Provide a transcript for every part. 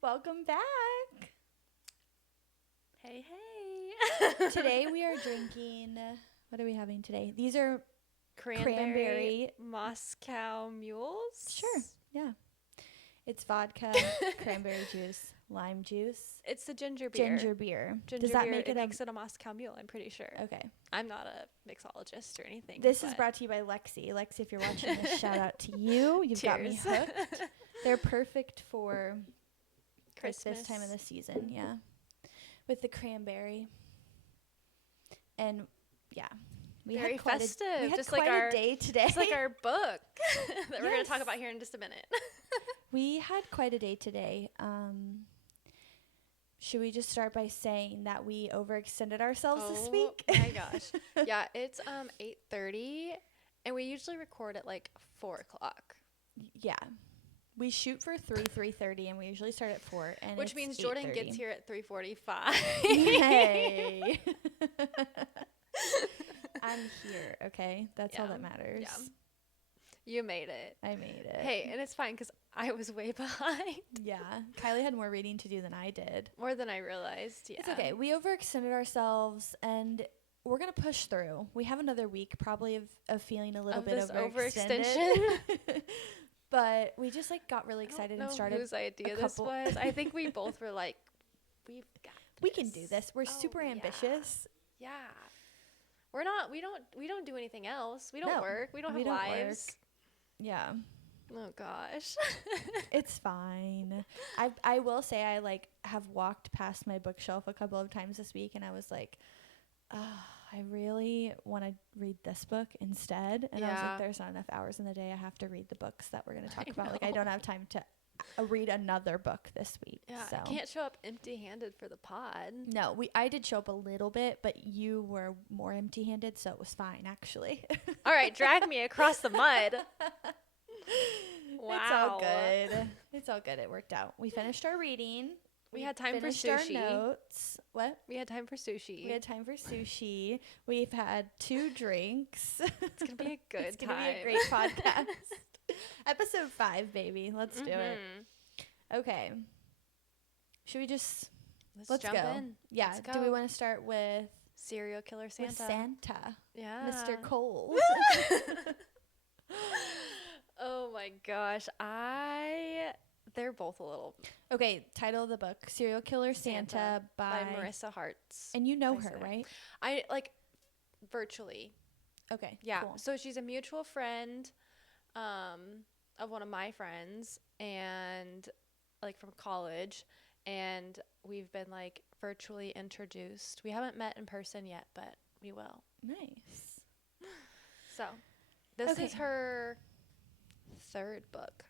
Welcome back. Hey, hey. Today we are drinking, what are we having today? These are Cranberry Moscow mules. Sure, yeah. It's vodka, cranberry juice, lime juice. It's the ginger beer. Ginger beer. Does that make it makes it a Moscow mule, I'm pretty sure. Okay. I'm not a mixologist or anything. This is brought to you by Lexi. Lexi, if you're watching this, shout out to you. You've got me hooked. They're perfect for Christmas time of the season, yeah. With the cranberry. And yeah. We had quite festive. We had just quite like our day today. It's like our book that we're going to talk about here in just a minute. We had quite a day today. Should we just start by saying that we overextended ourselves this week? Oh my gosh. Yeah, it's 8:30 and we usually record at like 4 o'clock. Yeah. We shoot for 3:30 and we usually start at 4. And which means Jordan gets here at 3:45. Hey. I'm here, okay? That's all that matters. Yeah. You made it. I made it. Hey, and it's fine because I was way behind. Yeah. Kylie had more reading to do than I did. More than I realized, yeah. It's okay. We overextended ourselves and we're going to push through. We have another week probably of feeling a little bit overextended. But we just got really excited and started. Whose idea this was? I think we both were like, we've got this. We can do this. We're super ambitious. Yeah. We're not, we don't do anything else. We don't work. We don't have lives. Yeah. Oh gosh. It's fine. I will say I have walked past my bookshelf a couple of times this week and I was like, I really want to read this book instead. And I was like, there's not enough hours in the day. I have to read the books that we're going to talk about. I don't have time to read another book this week. Yeah, so. I can't show up empty-handed for the pod. No, I did show up a little bit, but you were more empty-handed, so it was fine, actually. All right, drag me across the mud. Wow. It's all good. It's all good. It worked out. We finished our reading. We had time for sushi. Our notes. What? We had time for sushi. We've had 2 drinks. It's going to be a good It's time. It's going to be a great podcast. Episode 5, baby. Let's do it. Okay. Should we just... Let's jump go. in. Yeah. Let's go. Do we want to start with... Serial Killer Santa. With Santa. Yeah. Mr. Cole. Oh my gosh. They're both a little... Okay, title of the book, Serial Killer Santa by Marisa Haartz. And you know her, right? I, virtually. Okay, yeah. cool. So she's a mutual friend of one of my friends and, from college. And we've been, virtually introduced. We haven't met in person yet, but we will. Nice. So, this is her 3rd book,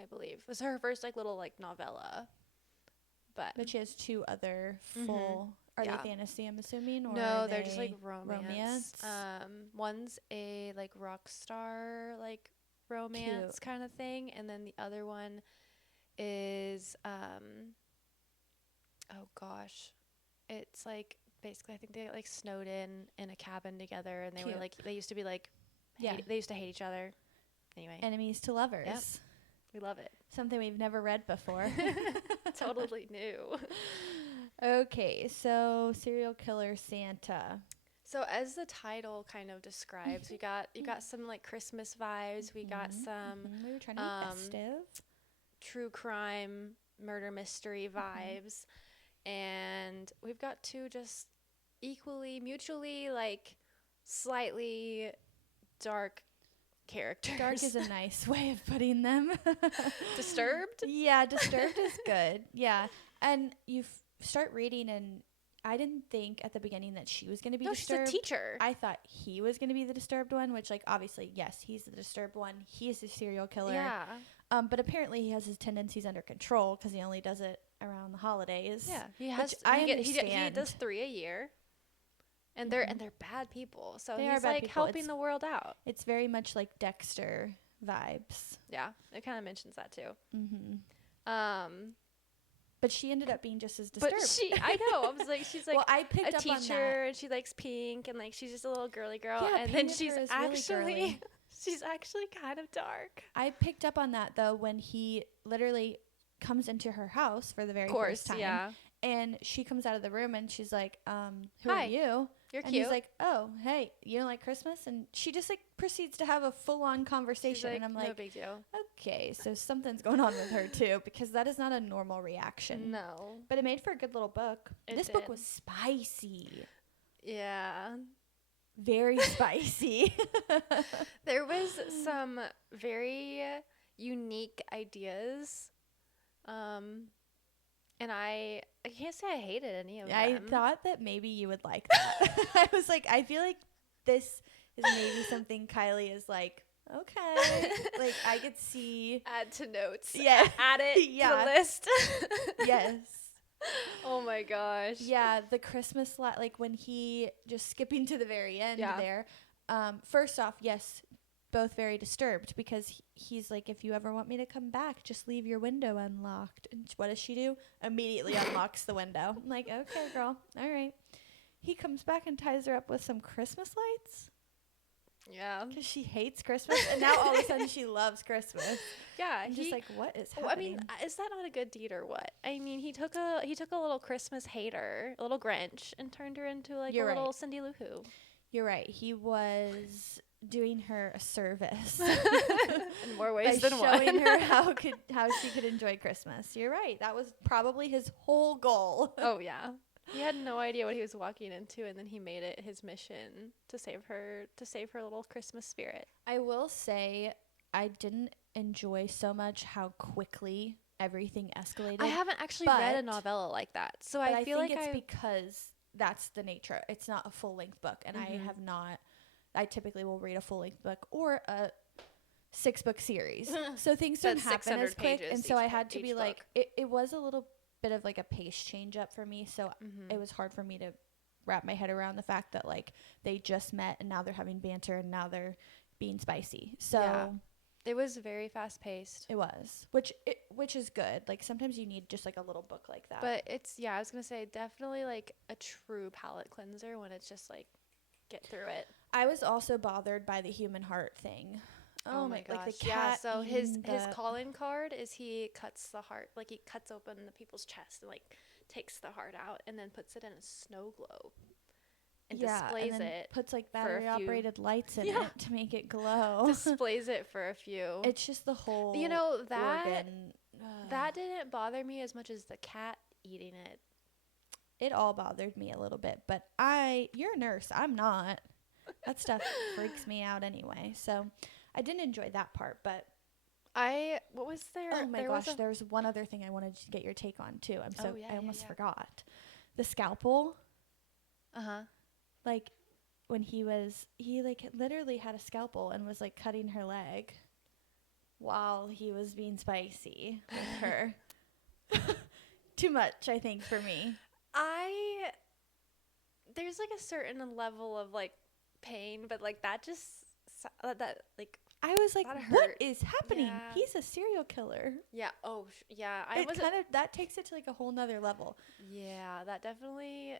I believe. It was her first little novella. But she has 2 other full are they fantasy, I'm assuming? Or no, they're just romance. One's a rock star romance kind of thing, and then the other one is oh gosh. It's basically I think they snowed in a cabin together and they were they used to be they used to hate each other. Anyway. Enemies to lovers. Yep. We love it. Something we've never read before. Totally new. Okay, so Serial Killer Santa. So as the title kind of describes, you got some Christmas vibes. We got some we were trying to be festive. True crime, murder mystery vibes. And we've got 2 just equally, mutually slightly dark characters. Dark is a nice way of putting them. Disturbed? Yeah, disturbed is good. Yeah. And you start reading and I didn't think at the beginning that she was going to be disturbed. No, she's a teacher. I thought he was going to be the disturbed one, which obviously, yes, he's the disturbed one. He's the serial killer. Yeah. But apparently he has his tendencies under control because he only does it around the holidays. Yeah. He has. He does 3 a year. And they're bad people. So he's helping the world out. It's very much like Dexter vibes. Yeah, it kind of mentions that too. But she ended up being just as disturbed. But I know. I was she's well, I picked a up teacher on that. and she likes pink and she's just a little girly girl. Yeah, and then she's really she's actually kind of dark. I picked up on that though when he literally comes into her house for the very Of course, first time. yeah. And she comes out of the room and she's like, who Hi, are you? You're And cute. he's like, oh, hey, you don't like Christmas? And she just like proceeds to have a full-on conversation. She's like, and I'm no like, big deal. okay, so something's going on with her too, because that is not a normal reaction. No. But it made for a good little book. This book did. was spicy. Yeah. Very spicy. There was some very unique ideas. And I can't say I hated any of them. I thought that maybe you would like that. I was like, I feel like this is maybe something Kylie is like, okay. Like, I could see. Add to notes. Yeah. Add it to the list. Yes. Oh my gosh. Yeah, the Christmas like when he just skipping to the very end there. First off, yes, both very disturbed, because he's like, if you ever want me to come back, just leave your window unlocked. And what does she do? Immediately unlocks the window. I'm like, okay, girl, all right. He comes back and ties her up with some Christmas lights. Yeah. Because she hates Christmas, and now all of a sudden she loves Christmas. Yeah. I'm just like, what is happening? Well, I mean, is that not a good deed or what? I mean, he took a little Christmas hater, a little Grinch, and turned her into like a little Cindy Lou Who. You're right. He was doing her a service in more ways than one. Showing her how she could enjoy Christmas. You're right. That was probably his whole goal. Oh yeah. He had no idea what he was walking into, and then he made it his mission to save her little Christmas spirit. I will say I didn't enjoy so much how quickly everything escalated. I haven't actually read a novella like that, so I feel like it's because that's the nature. It's not a full-length book, and I typically will read a full-length book or a 6-book series. So things don't happen as quick, and so I had to be like, it was a little bit of like a pace change up for me, so it was hard for me to wrap my head around the fact that like they just met and now they're having banter and now they're being spicy. So it was very fast paced. It was, which is good. Like sometimes you need just like a little book like that. But it's I was gonna say definitely like a true palate cleanser when it's just like get through it. I was also bothered by the human heart thing. Oh my gosh. Like the cat. Yeah, so his calling card is he cuts the heart, like he cuts open the people's chest and like takes the heart out and then puts it in a snow globe and displays and it. Puts like battery operated lights in it to make it glow. Displays it for a few. It's just the whole that didn't bother me as much as the cat eating it. It all bothered me a little bit, but you're a nurse, I'm not. That stuff freaks me out anyway. So I didn't enjoy that part, but what was there? Oh my gosh, there's one other thing I wanted to get your take on too. I almost forgot. The scalpel. Like when he like literally had a scalpel and was like cutting her leg while he was being spicy with her. Too much, I think, for me. There's like a certain level of like pain, but like that just like I was like, what is happening? Yeah. He's a serial killer. Yeah. Oh, yeah. That takes it to like a whole nother level. Yeah, that definitely.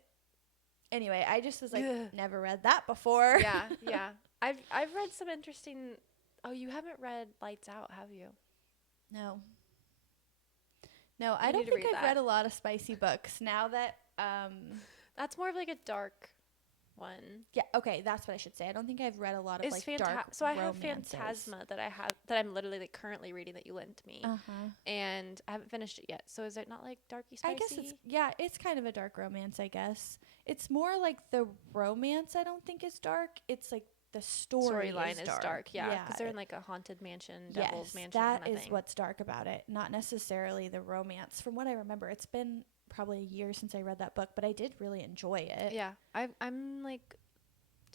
Anyway, I just was like, never read that before. Yeah, yeah. I've read some interesting. Oh, you haven't read Lights Out, have you? No, I don't think I've read a lot of spicy books. Now that that's more of like a dark one. Yeah, okay, that's what I should say. I don't think I've read a lot of dark So I have romances. Phantasma that I'm literally like currently reading that you lent to me. And I haven't finished it yet. So is it not like darky spicy? I guess it's kind of a dark romance, I guess. It's more like the romance I don't think is dark. It's like the storyline is dark. Yeah, because they're in like a haunted mansion, devil's mansion. That is what's dark about it, not necessarily the romance. From what I remember, it's been probably a year since I read that book, but I did really enjoy it. Yeah, I'm like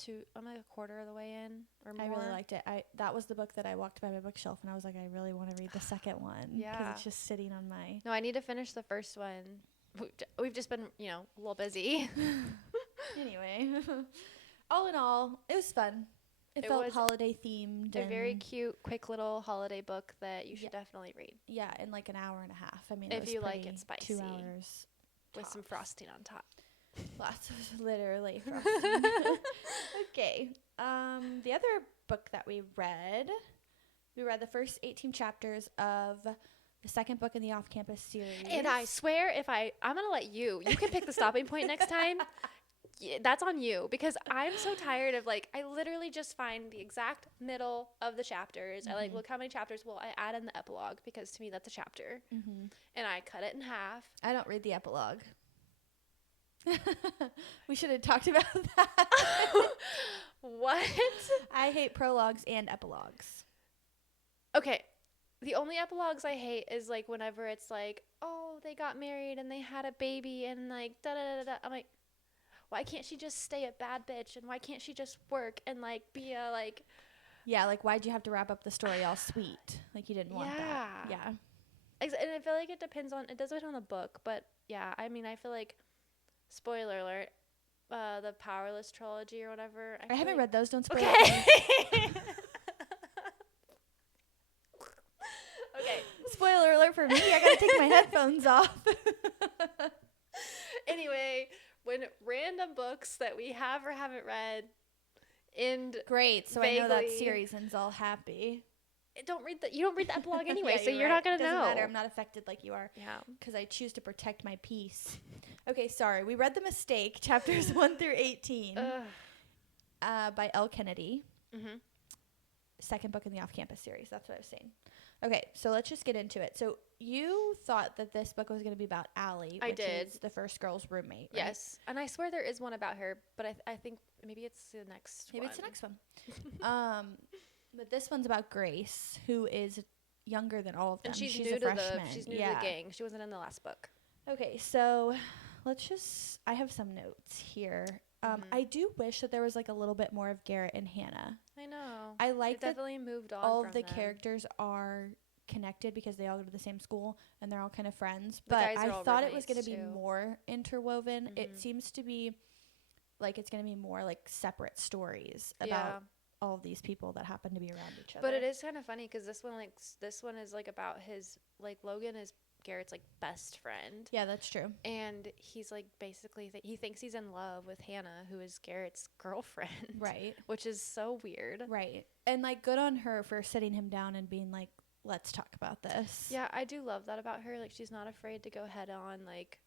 a quarter of the way in or more. I really liked it. That was the book that I walked by my bookshelf and I was like, I really want to read the second one. Yeah, because it's just sitting on my. No, I need to finish the first one. We've just been a little busy. Anyway, all in all, it was fun. It felt holiday themed. A very cute, quick little holiday book that you should definitely read. Yeah, in like an hour and a half. I mean, if you like it spicy, 2 hours with some frosting on top. Lots of literally frosting. Okay. The other book that we read the first 18 chapters of the second book in the off-campus series. And I swear, I'm going to let you can pick the stopping point next time. That's on you, because I'm so tired of like, I literally just find the exact middle of the chapters. I like look how many chapters. Well, I add in the epilogue because to me that's a chapter, and I cut it in half. I don't read the epilogue. We should have talked about that. What? I hate prologues and epilogues. Okay. The only epilogues I hate is like whenever it's like, oh, they got married and they had a baby and like da da da da. I'm like, why can't she just stay a bad bitch, and why can't she just work and like be a like. Yeah, like why'd you have to wrap up the story all sweet? Like you didn't want that. Yeah. And I feel like it does depend on the book, but yeah, I mean, I feel like, spoiler alert, the Powerless trilogy or whatever. I haven't read those. Don't spoil it. Okay. Okay. Spoiler alert for me. I gotta take my headphones off. Anyway, when random books that we have or haven't read end great, so vaguely, I know that series ends all happy. You don't read the epilogue anyway, yeah, so you're right. not gonna Doesn't know. matter. I'm not affected like you are. Yeah. Because I choose to protect my peace. Okay, sorry. We read The Mistake, chapters 1 through 18, by Elle Kennedy. Mm-hmm. Second book in the off-campus series. That's what I was saying. Okay, so let's just get into it. So you thought that this book was going to be about Allie, which is the first girl's roommate, right? Yes, and I swear there is one about her, but I think maybe it's the next one. Maybe it's the next one. But this one's about Grace, who is younger than all of them. And she's new to freshman. She's new to the gang. She wasn't in the last book. Okay, so I have some notes here. I do wish that there was like a little bit more of Garrett and Hannah. I know. I like that definitely moved on. all of the characters are connected because they all go to the same school and they're all kind of friends. But I thought it was going to be more interwoven. It seems to be like it's going to be more like separate stories about all of these people that happen to be around each other. But it is kind of funny because this one is like about his, like, Logan is Garrett's like best friend. Yeah, that's true. And he's like basically he thinks he's in love with Hannah, who is Garrett's girlfriend. Right. Which is so weird. Right. And like good on her for sitting him down and being like, let's talk about this. Yeah, I do love that about her. Like, she's not afraid to go head on like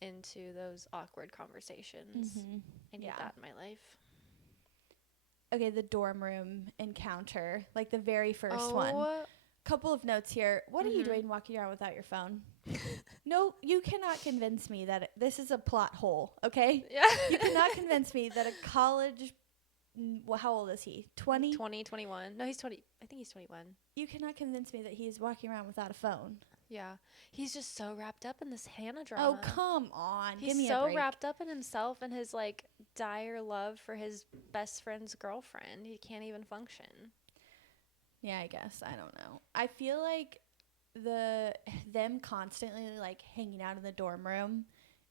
into those awkward conversations. I need that in my life. Okay, the dorm room encounter, like the very first one. Couple of notes here. What are you doing walking around without your phone? No, you cannot convince me that this is a plot hole, okay? Yeah. You cannot convince me that a college, well, how old is he? 20? 20, 21. No, he's 20. I think he's 21. You cannot convince me that he's walking around without a phone. Yeah. He's just so wrapped up in this Hannah drama. Oh, come on. He's Give me so a break. wrapped up in himself and his, like, dire love for his best friend's girlfriend. He can't even function. Yeah, I guess. I don't know. I feel like them constantly, like, hanging out in the dorm room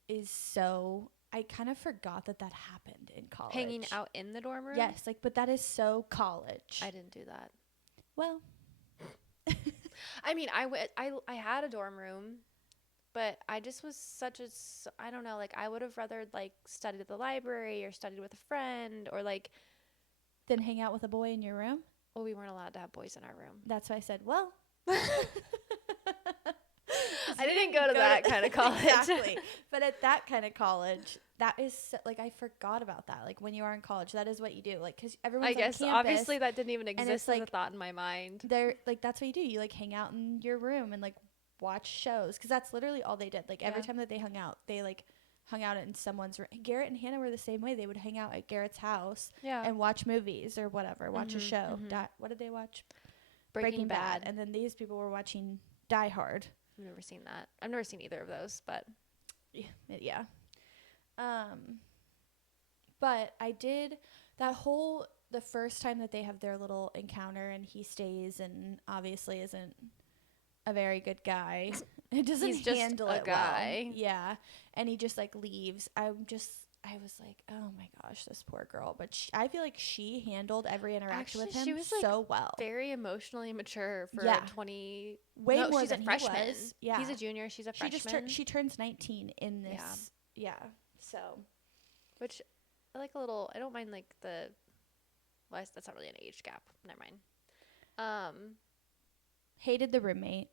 is so... I kind of forgot that happened in college. Hanging out in the dorm room? Yes, like, but that is so college. I didn't do that. Well... I mean, I had a dorm room, but I just was I don't know, like, I would have rather, like, studied at the library or studied with a friend or, like... Than hang out with a boy in your room? Well, we weren't allowed to have boys in our room. That's why I said, well... I didn't go to that kind of college. Exactly. But at that kind of college, that is, like, I forgot about that. Like, when you are in college, that is what you do. Like, because everyone's on campus. Obviously that didn't even exist as a thought in my mind. They're, like, that's what you do. You, like, hang out in your room and, like, watch shows. Because that's literally all they did. Like, every time that they hung out, they, like, hung out in someone's room. Garrett and Hannah were the same way. They would hang out at Garrett's house and watch movies or whatever. Watch a show. What did they watch? Breaking Bad. And then these people were watching Die Hard. I've never seen that. I've never seen either of those, but yeah. But I did the first time that they have their little encounter and he stays and obviously isn't a very good guy. It doesn't He's just handle a it guy. Well. Yeah. And he just like leaves. I was like, oh my gosh, this poor girl. But I feel like she handled every interaction with him she was, so well. Very emotionally mature for a 20. Way more she's than a freshman. He was. Yeah. He's a junior. She's a freshman. She turns 19 in this. Yeah. So. Which I like a little. I don't mind like the. Well, that's not really an age gap. Never mind. Hated the roommate.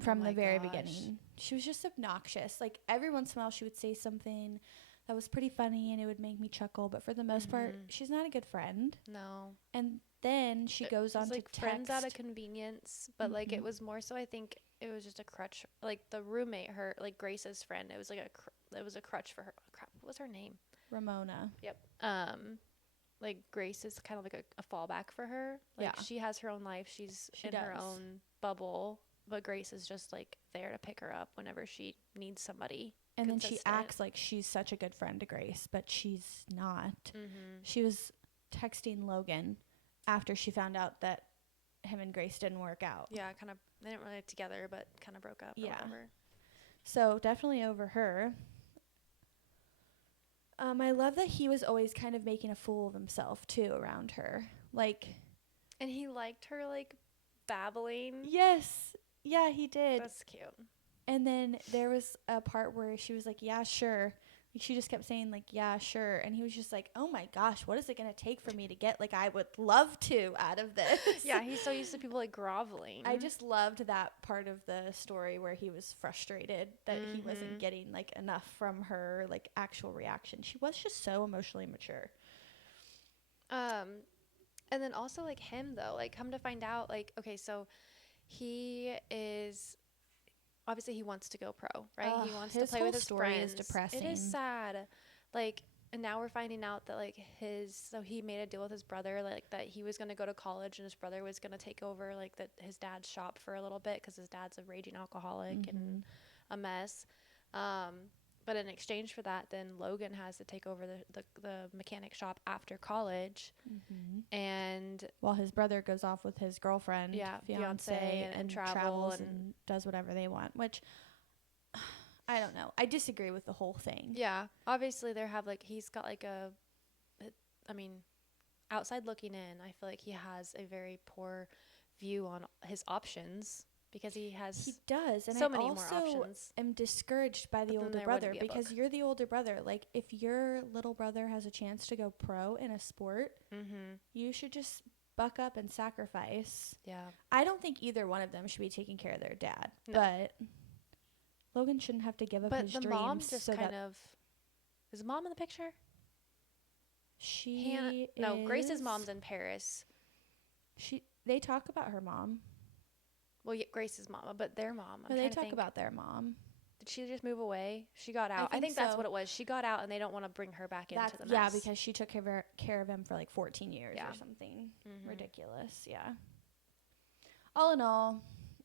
from the very beginning. She was just obnoxious. Like, every once in a while she would say something that was pretty funny and it would make me chuckle, but for the most part, she's not a good friend. No. And then she goes on to like text. Friends out of convenience, but like it was more so, I think it was just a crutch. Like the roommate, like Grace's friend, it was like it was a crutch for her. Oh, crap, what was her name? Ramona. Yep. Like Grace is kind of like a fallback for her. Like she has her own life. She in her own bubble, but Grace is just like there to pick her up whenever she needs somebody. And consistent. Then she acts like she's such a good friend to Grace, but she's not. She was texting Logan after she found out that him and Grace didn't work out. Yeah, kind of. They didn't really get together, but kind of broke up or whatever. So definitely over her. I love that he was always kind of making a fool of himself too around her. Like, and he liked her like babbling. Yes. Yeah, he did. That's cute. And then there was a part where she was like, yeah, sure. Like, she just kept saying, like, yeah, sure. And he was just like, oh, my gosh, what is it going to take for me to get, like, I would love to out of this? Yeah, he's so used to people, like, groveling. I just loved that part of the story where he was frustrated that he wasn't getting, like, enough from her, like, actual reaction. She was just so emotionally mature. And then also, like, him, though. Like, come to find out, like, okay, so he is... Obviously, he wants to go pro, right? He wants to play with his friends. Is depressing. It is sad. Like, and now we're finding out that, like, so he made a deal with his brother, like, that he was going to go to college and his brother was going to take over, like, his dad's shop for a little bit because his dad's a raging alcoholic and a mess. But in exchange for that, then Logan has to take over the mechanic shop after college. And while his brother goes off with his girlfriend, fiance, and travels and does whatever they want, which I don't know. I disagree with the whole thing. Yeah. Obviously, he's got like outside looking in, I feel like he has a very poor view on his options. Because he does, and so I many also more options. Am discouraged by the older brother because you're the older brother. Like, if your little brother has a chance to go pro in a sport, you should just buck up and sacrifice. Yeah, I don't think either one of them should be taking care of their dad, but Logan shouldn't have to give up his dreams. But the mom's just kind of. Is mom in the picture? Grace's mom's in Paris. They talk about her mom. Well, yeah, Grace's mom, but their mom. They talk about their mom. Did she just move away? She got out. I think that's what it was. She got out, and they don't want to bring her back into the mess. Yeah, because she took care of him for like 14 years or something ridiculous. Yeah. All in all,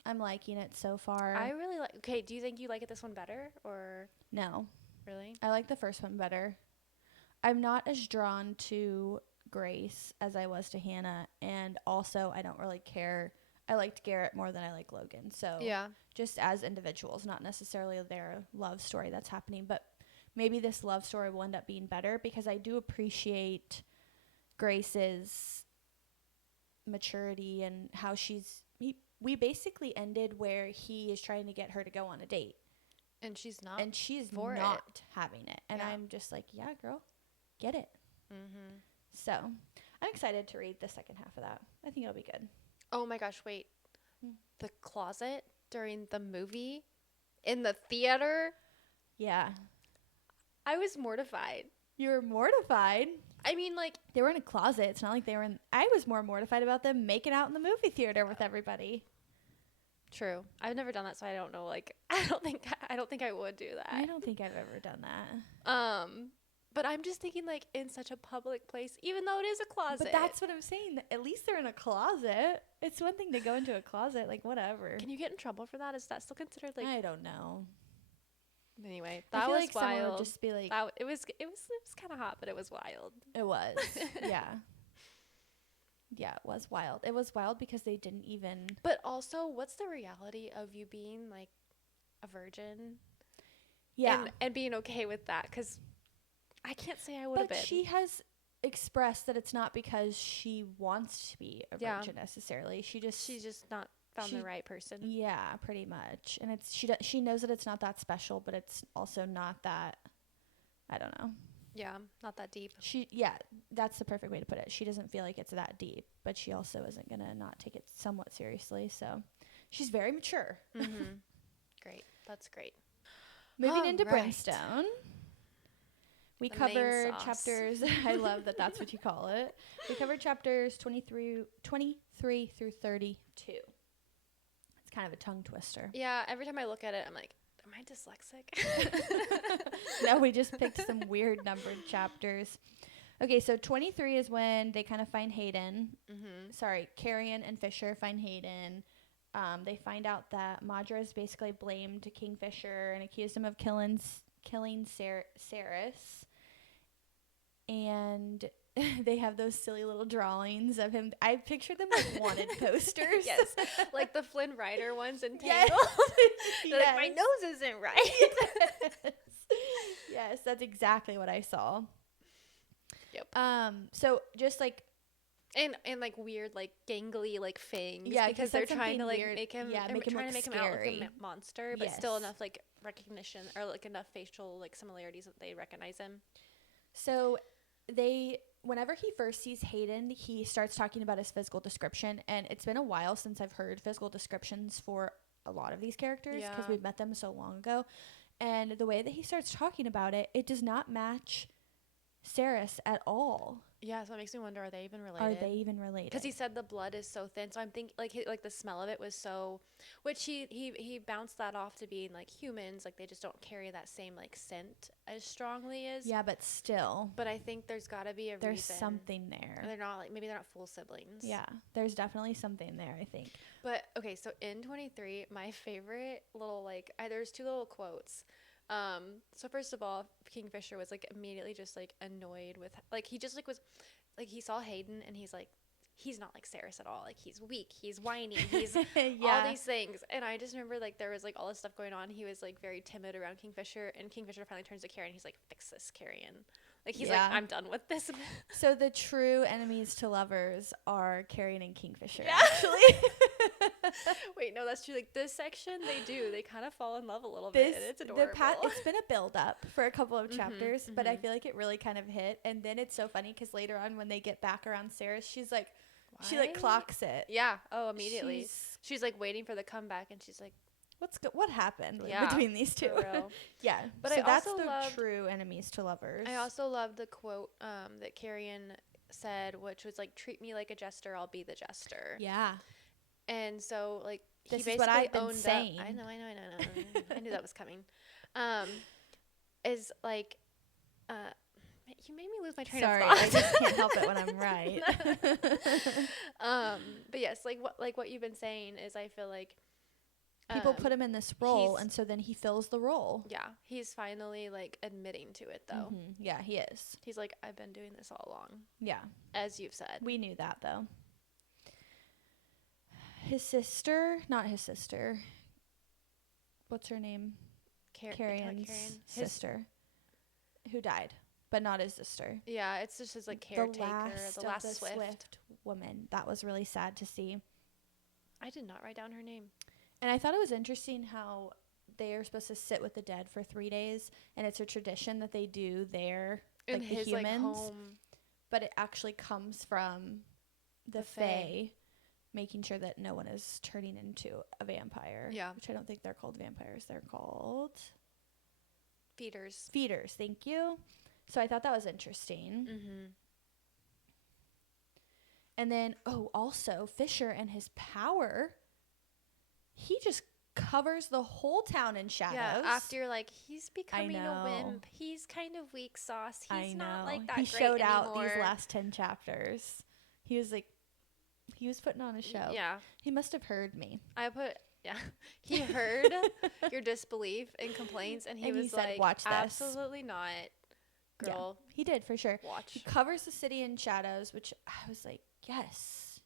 I'm liking it so far. I really like. Okay, do you think you like this one better or no? Really? I like the first one better. I'm not as drawn to Grace as I was to Hannah, and also I don't really care. I liked Garrett more than I like Logan. So just as individuals, not necessarily their love story that's happening, but maybe this love story will end up being better because I do appreciate Grace's maturity and how we basically ended where he is trying to get her to go on a date. And she's not. And she's not having it. And I'm just like, yeah, girl, get it. So I'm excited to read the second half of that. I think it'll be good. Oh my gosh, wait. The closet during the movie in the theater? Yeah. I was mortified. You were mortified? I mean, like... They were in a closet. It's not like they were in... I was more mortified about them making out in the movie theater with everybody. True. I've never done that, so I don't know, like... I don't think I would do that. I don't think I've ever done that. But I'm just thinking, like, in such a public place, even though it is a closet. But that's what I'm saying. At least they're in a closet. It's one thing to go into a closet, like, whatever. Can you get in trouble for that? Is that still considered, like... I don't know. Anyway, that was like wild. Someone would just be like... It was kind of hot, but it was wild. It was. Yeah. Yeah, it was wild. It was wild because they didn't even... But also, what's the reality of you being, like, a virgin? Yeah. And being okay with that? Because... I can't say I would have been. But she has expressed that it's not because she wants to be a virgin necessarily. She's just not found the right person. Yeah, pretty much. And she knows that it's not that special, but it's also not that, I don't know. Yeah, not that deep. That's the perfect way to put it. She doesn't feel like it's that deep, but she also isn't going to not take it somewhat seriously. So She's very mature. Great. That's great. Moving into right. Brimstone, we The main covered sauce. chapters. I love that that's what you call it. We covered chapters 23 through 32. It's kind of a tongue twister. Yeah, every time I look at it, I'm like, am I dyslexic? No, we just picked some weird numbered chapters. Okay, so 23 is when they kind of find Hayden. Sorry, Carrion and Fisher find Hayden. They find out that Madra's basically blamed Kingfisher and accused him of killing Saris. And they have those silly little drawings of him. I picture them like wanted posters. Yes, like the Flynn Rider ones in Yes. Tangled. They're Yes. like, my nose isn't right. Yes, that's exactly what I saw. Yep. So just like And like weird, like gangly, like fangs. Yeah, because he said they're trying to like something make him. weird. Yeah, they're make him trying look to make him out like scary. a monster, but still enough like recognition or like enough facial like similarities that they recognize him. So whenever he first sees Hayden, he starts talking about his physical description, and it's been a while since I've heard physical descriptions for a lot of these characters because we've met them so long ago. And the way that he starts talking about it, it does not match Saris at all. Yeah, so it makes me wonder, are they even related? Because he said the blood is so thin, so I'm thinking like the smell of it was so, which he bounced that off to being like humans, like they just don't carry that same like scent as strongly as. Yeah, but still. But I think there's got to be a there's reason. something there. And they're not like, maybe they're not full siblings. Yeah, there's definitely something there, I think. But okay, so in 23, my favorite little like there's two little quotes. So first of all, Kingfisher was like immediately just like annoyed with like he just like was like he saw Hayden and he's like he's not like Saris at all, like he's weak, he's whiny, he's all these things. And I just remember like there was like all this stuff going on. He was like very timid around Kingfisher, and Kingfisher finally turns to Carrion and he's like, fix this, Carrion. Like he's like, I'm done with this. So the true enemies to lovers are Carrion and Kingfisher, actually. Wait, no, that's true. Like this section, they kind of fall in love a little bit. And it's adorable. It's been a build up for a couple of chapters, but I feel like it really kind of hit. And then it's so funny because later on when they get back around Saris, she's like, she like clocks it. Yeah. Oh, immediately. She's like waiting for the comeback, and she's like, what happened between these two? Yeah, but so that's the true enemies to lovers. I also love the quote that Carrion said, which was like, treat me like a jester, I'll be the jester. Yeah. And so like this he basically is what I've been saying. I know. I knew that was coming. Is like you made me lose my train of thought. I just can't help it when I'm right. But yes, like what you've been saying is, I feel like people put him in this role, and so then he fills the role. Yeah, he's finally like admitting to it though. Yeah, he is. He's like, I've been doing this all along. Yeah, as you've said. We knew that though. His sister, not his sister. What's her name? Carrion's sister, who died, but not his sister. Yeah, it's just his like caretaker, the last Swift woman. That was really sad to see. I did not write down her name. And I thought it was interesting how they are supposed to sit with the dead for 3 days, and it's a tradition that they do there, in like the his humans. like home. But it actually comes from the Fae, making sure that no one is turning into a vampire. Yeah. Which I don't think they're called vampires. They're called feeders. Feeders, thank you. So I thought that was interesting. And then, also Fisher and his power. He just covers the whole town in shadows. Yeah, after like he's becoming a wimp. He's kind of weak sauce. He's not like that. He great showed anymore. out these last 10 chapters. He was like, he was putting on a show. Yeah. He must have heard me. He heard your disbelief and complaints, and he was said, like, watch this. Absolutely not, girl. Yeah, he did for sure. Watch. He covers the city in shadows, which I was like, yes,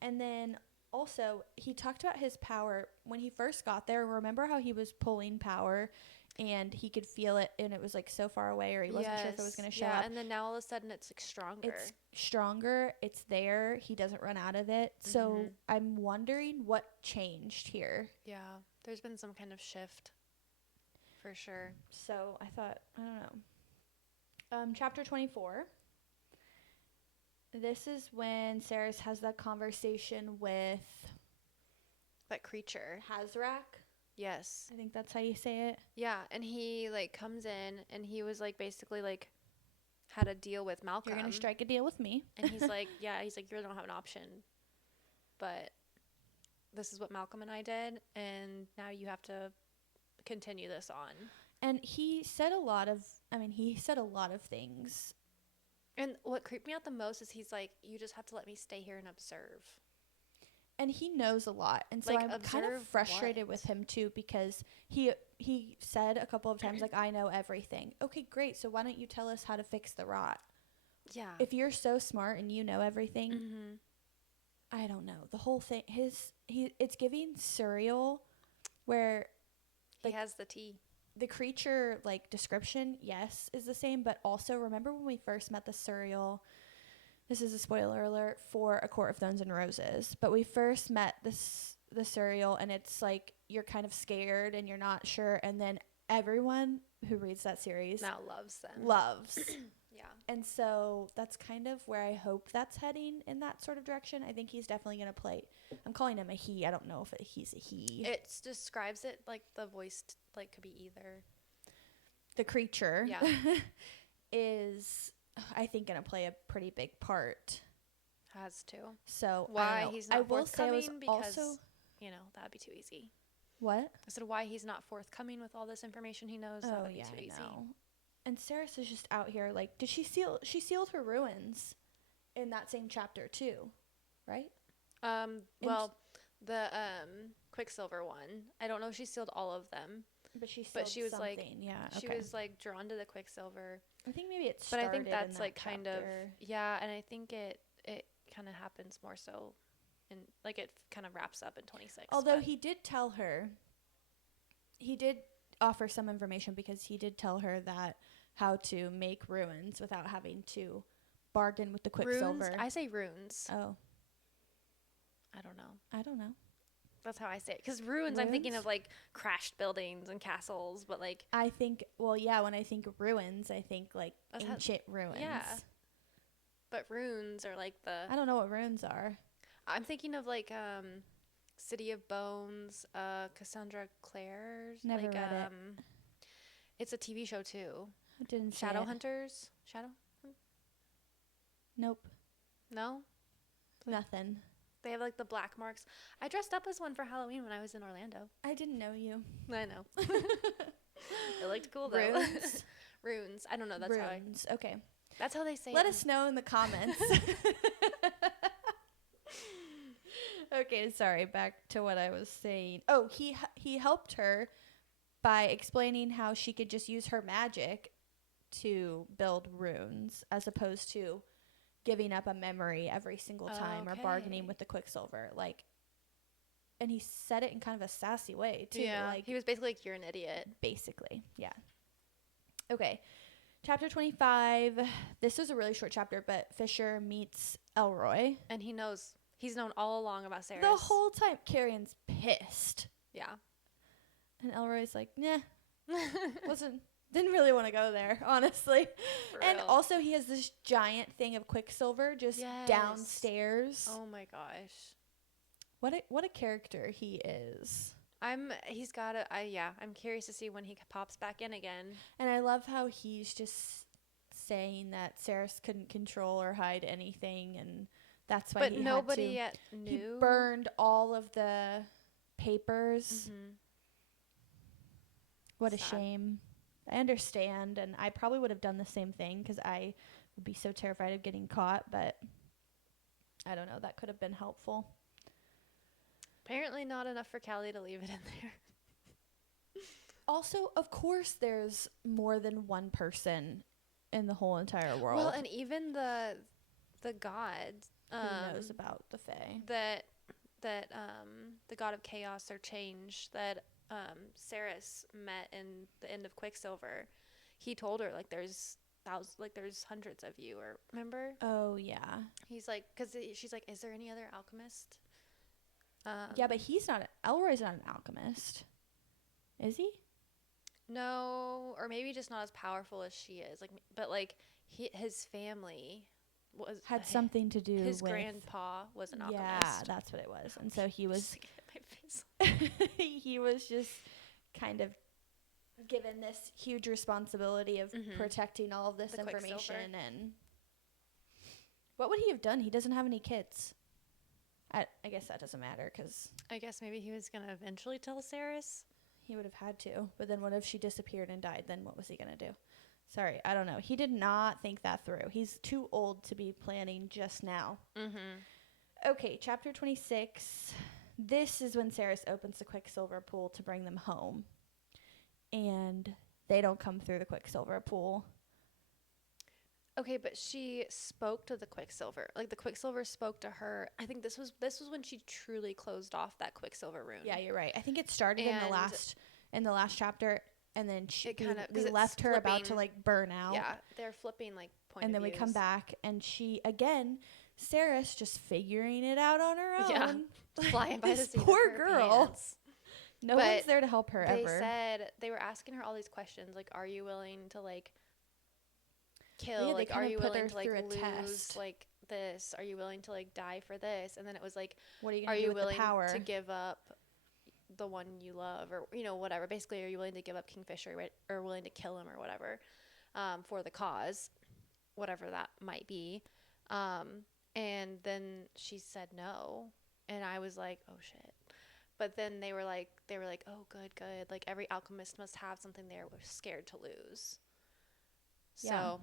And then also he talked about his power when he first got there. Remember how he was pulling power and he could feel it, and it was like so far away, or he wasn't sure if it was going to show up. And then now all of a sudden it's like stronger. It's stronger. It's there. He doesn't run out of it. So I'm wondering what changed here. Yeah, there's been some kind of shift for sure. So I thought, I don't know. Chapter 24. This is when Saris has that conversation with that creature. Haartz. Yes. I think that's how you say it. Yeah, and he like comes in and he was like basically like had a deal with Malcolm. You're gonna strike a deal with me. And he's like, yeah, he's like, you really don't have an option, but this is what Malcolm and I did, and now you have to continue this on. And he said a lot of things. And what creeped me out the most is he's like, you just have to let me stay here and observe. And he knows a lot. And so like, I'm kind of frustrated with him too, because he said a couple of times, like, I know everything. Okay, great. So why don't you tell us how to fix the rot? Yeah. If you're so smart and you know everything, Mm-hmm. I don't know. The whole thing, it's giving Surreal, where he has the tea. The creature, like, description, yes, is the same, but also remember when we first met the Surreal, this is a spoiler alert for A Court of Thorns and Roses, but we first met the Surreal, and it's like you're kind of scared and you're not sure, and then everyone who reads that series now loves them. Yeah. And so that's kind of where I hope that's heading, in that sort of direction. I think he's definitely going to play. I'm calling him a he. I don't know if he's a he. It describes it like the voice like could be either. The creature, yeah, is, I think, going to play a pretty big part. Has to. So why he's not forthcoming? Because also, you know, that'd be too easy. What? I said why he's not forthcoming with all this information he knows. That would be too easy. Know. And Saris is just out here, like, did she sealed her ruins in that same chapter too, right? Well, the Quicksilver one, I don't know if she sealed all of them, but she was something. Like, yeah, okay. she was like drawn to the Quicksilver. I think maybe it started, but I think that's in like that kind chapter. of, yeah, and I think it kind of happens more so, and like it kind of wraps up in 26. Although he did tell her, he did offer some information, because he did tell her that how to make runes without having to bargain with the Quicksilver. Runes? I say runes. Oh. I don't know. That's how I say it. Because runes, I'm thinking of like crashed buildings and castles, but like. I think, well, yeah, when I think ruins, I think like ancient ruins. Yeah. But runes are like the. I don't know what runes are. I'm thinking of like City of Bones, Cassandra Clare's. Never like, read it. It's a TV show too. I didn't see Shadowhunters? Shadow? Nope. No? Nothing. They have like the black marks. I dressed up as one for Halloween when I was in Orlando. I didn't know you. I know. It looked cool though. Runes? Runes. I don't know. That's runes. how Okay. That's how they say Let it. us know in the comments. Okay, sorry. Back to what I was saying. Oh, he helped her by explaining how she could just use her magic to build runes, as opposed to giving up a memory every single time or bargaining with the Quicksilver. Like, and he said it in kind of a sassy way too. Yeah, like, he was basically like, "You're an idiot." Basically, yeah. Okay, chapter 25. This was a really short chapter, but Fisher meets Elroy, and he's known all along about Sarah. The whole time, Carrion's pissed. Yeah. And Elroy's like, nah, didn't really want to go there, honestly. And also, he has this giant thing of Quicksilver just downstairs. Oh my gosh. What a character he is. I'm curious to see when he pops back in again. And I love how he's just saying that Saris couldn't control or hide anything, and that's why nobody yet knew. He burned all of the papers. Mm-hmm. What a shame. I understand, and I probably would have done the same thing, because I would be so terrified of getting caught, but I don't know. That could have been helpful. Apparently not enough for Callie to leave it in there. Also, of course, there's more than one person in the whole entire world. Well, and even the gods who knows about the Fae. That the god of chaos or change that Saris met in the end of Quicksilver. He told her like there's hundreds of you, or remember? Oh yeah. He's like, because she's like, is there any other alchemist? Yeah, but Elroy's not an alchemist, is he? No, or maybe just not as powerful as she is. Like, but like his family had something to do his with grandpa was an alchemist. Yeah, that's what it was. And so he was he was just kind of given this huge responsibility of protecting all of this information. And what would he have done? He doesn't have any kids. I guess that doesn't matter because I guess maybe he was gonna eventually tell Saris. He would have had to, but then what if she disappeared and died? Then what was he gonna do? Sorry, I don't know. He did not think that through. He's too old to be planning just now. Okay, chapter 26. This is when Saris opens the Quicksilver pool to bring them home. And they don't come through the Quicksilver pool. Okay, but she spoke to the Quicksilver. Like, the Quicksilver spoke to her. I think this was when she truly closed off that Quicksilver rune. Yeah, you're right. I think it started in the last chapter, and then we left her about to, like, burn out. Yeah, they're flipping, like, point and of then views. We come back, and she, again, Saris just figuring it out on her own. Yeah, flying by the seat poor of her girl. pants. No one's there to help her they ever. Said they were asking her all these questions, like, are you willing to, like, kill? Like, are you willing to, like, lose, like, this? Are you willing to, like, die for this? And then it was like, what are you gonna do with the power? To give up the one you love, or, you know, whatever. Basically, are you willing to give up Kingfisher, right? Or willing to kill him or whatever, for the cause, whatever that might be. And then she said no, and I was like, oh shit. But then they were like, oh, good. Like, every alchemist must have something they're scared to lose. So,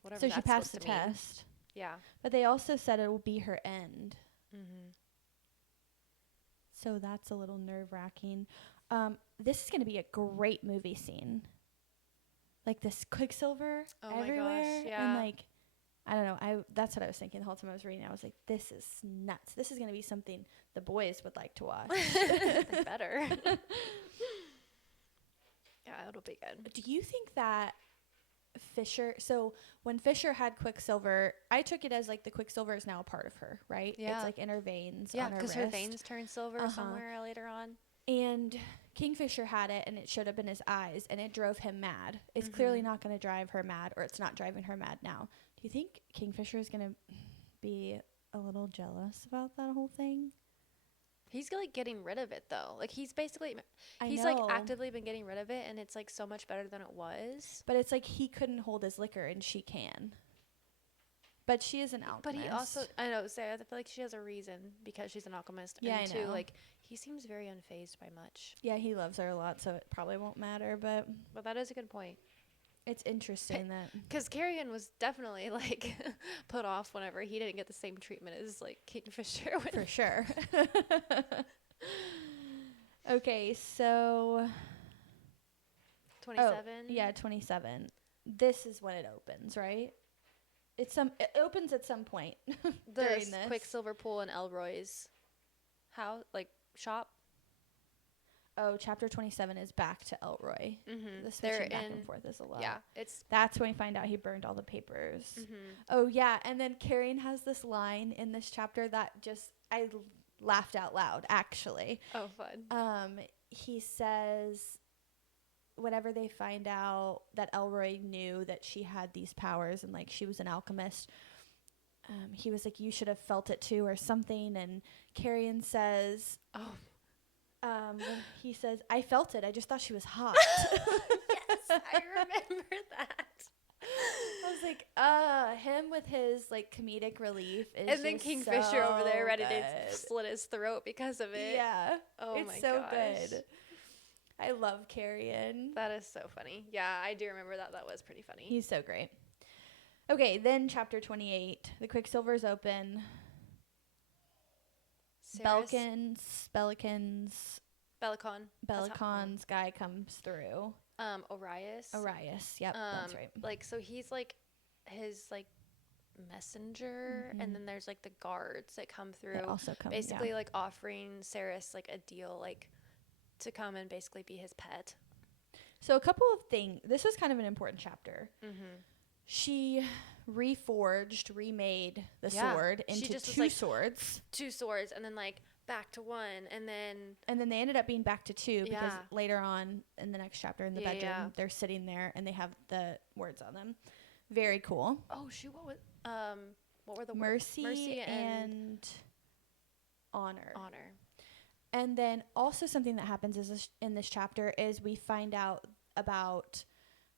whatever. So she passed the test. Yeah. But they also said it will be her end. So that's a little nerve-wracking. This is going to be a great movie scene. Like, this Quicksilver everywhere. My gosh, yeah. And, like, I don't know. That's what I was thinking the whole time I was reading. I was like, this is nuts. This is going to be something the boys would like to watch. They better. Yeah, it'll be good. Do you think that Fisher... So, when Fisher had Quicksilver, I took it as, like, the Quicksilver is now a part of her, right? Yeah. It's, like, in her veins Yeah, on her because wrist. her veins turned silver somewhere later on. And Kingfisher had it, and it showed up in his eyes, and it drove him mad. It's clearly not going to drive her mad, or it's not driving her mad now. Do you think Kingfisher is going to be a little jealous about that whole thing? He's, like, getting rid of it, though. Like, he's basically... He's like, actively been getting rid of it, and it's, like, so much better than it was. But it's like he couldn't hold his liquor, and she can. But she is an alchemist. But he also... I know, so I feel like she has a reason, because she's an alchemist. Yeah, and I two, know. like, he seems very unfazed by much. Yeah, he loves her a lot, so it probably won't matter, but... But that is a good point. It's interesting that... Because Carrion was definitely, like, put off whenever he didn't get the same treatment as, like, Kingfisher. For sure. Okay, so... 27? Oh, yeah, 27. This is when it opens, right? It opens at some point during this. Quicksilver pool in Elroy's house, like, shop. Oh, chapter 27 is back to Elroy. The switching back and forth is a lot. Yeah, that's when we find out he burned all the papers. Oh, yeah, and then Carrion has this line in this chapter that just, I laughed out loud, actually. Oh, fun. He says, whenever they find out that Elroy knew that she had these powers and, like, she was an alchemist, he was like, you should have felt it too or something. And Carrion says, he says, I felt it. I just thought she was hot. Yes, I remember that. I was like, him with his, like, comedic relief is and then Kingfisher so over there ready good. to slit his throat because of it. Yeah. Oh, it's my so gosh. good. I love Carrion. That is so funny. Yeah, I do remember that. That was pretty funny. He's so great. Okay, then chapter 28. The Quicksilver's open. Bellicon's guy comes through. Orias, yep, that's right. Like, so he's, like, his, like, messenger, and then there's, like, the guards that come through. That also come, basically, like, offering Saris, like, a deal, like, to come and basically be his pet. So a couple of things. This was kind of an important chapter. She remade the sword into two swords. Two swords, and then, like, back to one, and then they ended up being back to two because later on in the next chapter in the bedroom, they're sitting there and they have the words on them. Very cool. Oh shoot, what was what were the Mercy, words? Mercy and honor. Honor. And then also something that happens in this chapter is we find out about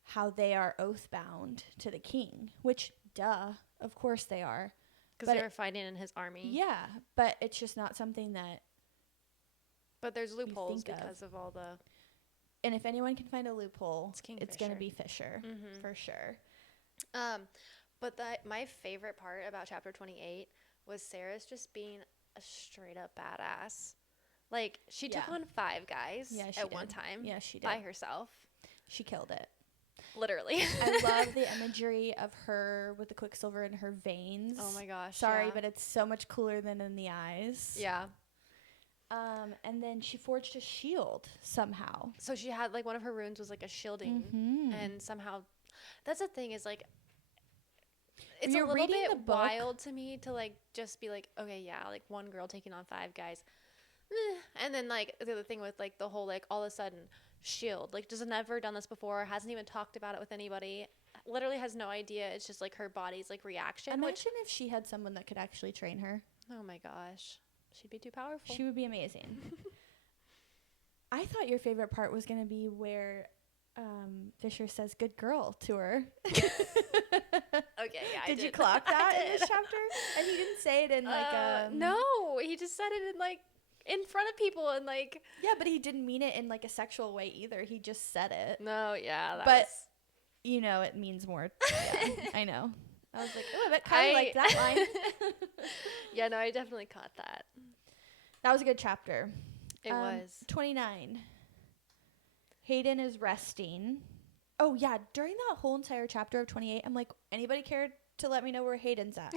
how they are oath bound to the king, which, duh, of course they are. Because they were fighting in his army. Yeah, but it's just not something that. But there's loopholes because of all the. And if anyone can find a loophole, it's going to be Fisher, for sure. But my favorite part about chapter 28 was Sarah's just being a straight up badass. Like, she took on 5 guys at one time. Yeah, she did. By herself. She killed it. Literally. I love the imagery of her with the quicksilver in her veins. Oh my gosh. Sorry, but it's so much cooler than in the eyes. Yeah. And then she forged a shield somehow. So she had, like, one of her runes was like a shielding. And somehow, that's the thing is, like, it's a little bit wild to me to, like, just be like, okay, yeah, like, one girl taking on 5 guys. And then, like, the other thing with, like, the whole, like, all of a sudden shield, like, just never done this before, hasn't even talked about it with anybody, literally has no idea. It's just, like, her body's, like, reaction. Imagine if she had someone that could actually train her. Oh my gosh, she'd be too powerful. She would be amazing. I thought your favorite part was going to be where Fisher says good girl to her. Okay, yeah, did you clock that in this chapter? And he didn't say it in like no, he just said it in like in front of people and like. Yeah, but he didn't mean it in like a sexual way either. He just said it. No, yeah, you know, it means more. Yeah, I know. I was like, oh, I bet Kylie liked that line. Yeah, no, I definitely caught that. That was a good chapter. It was. 29. Hayden is resting. Oh, yeah. During that whole entire chapter of 28, I'm like, anybody cared to let me know where Hayden's at?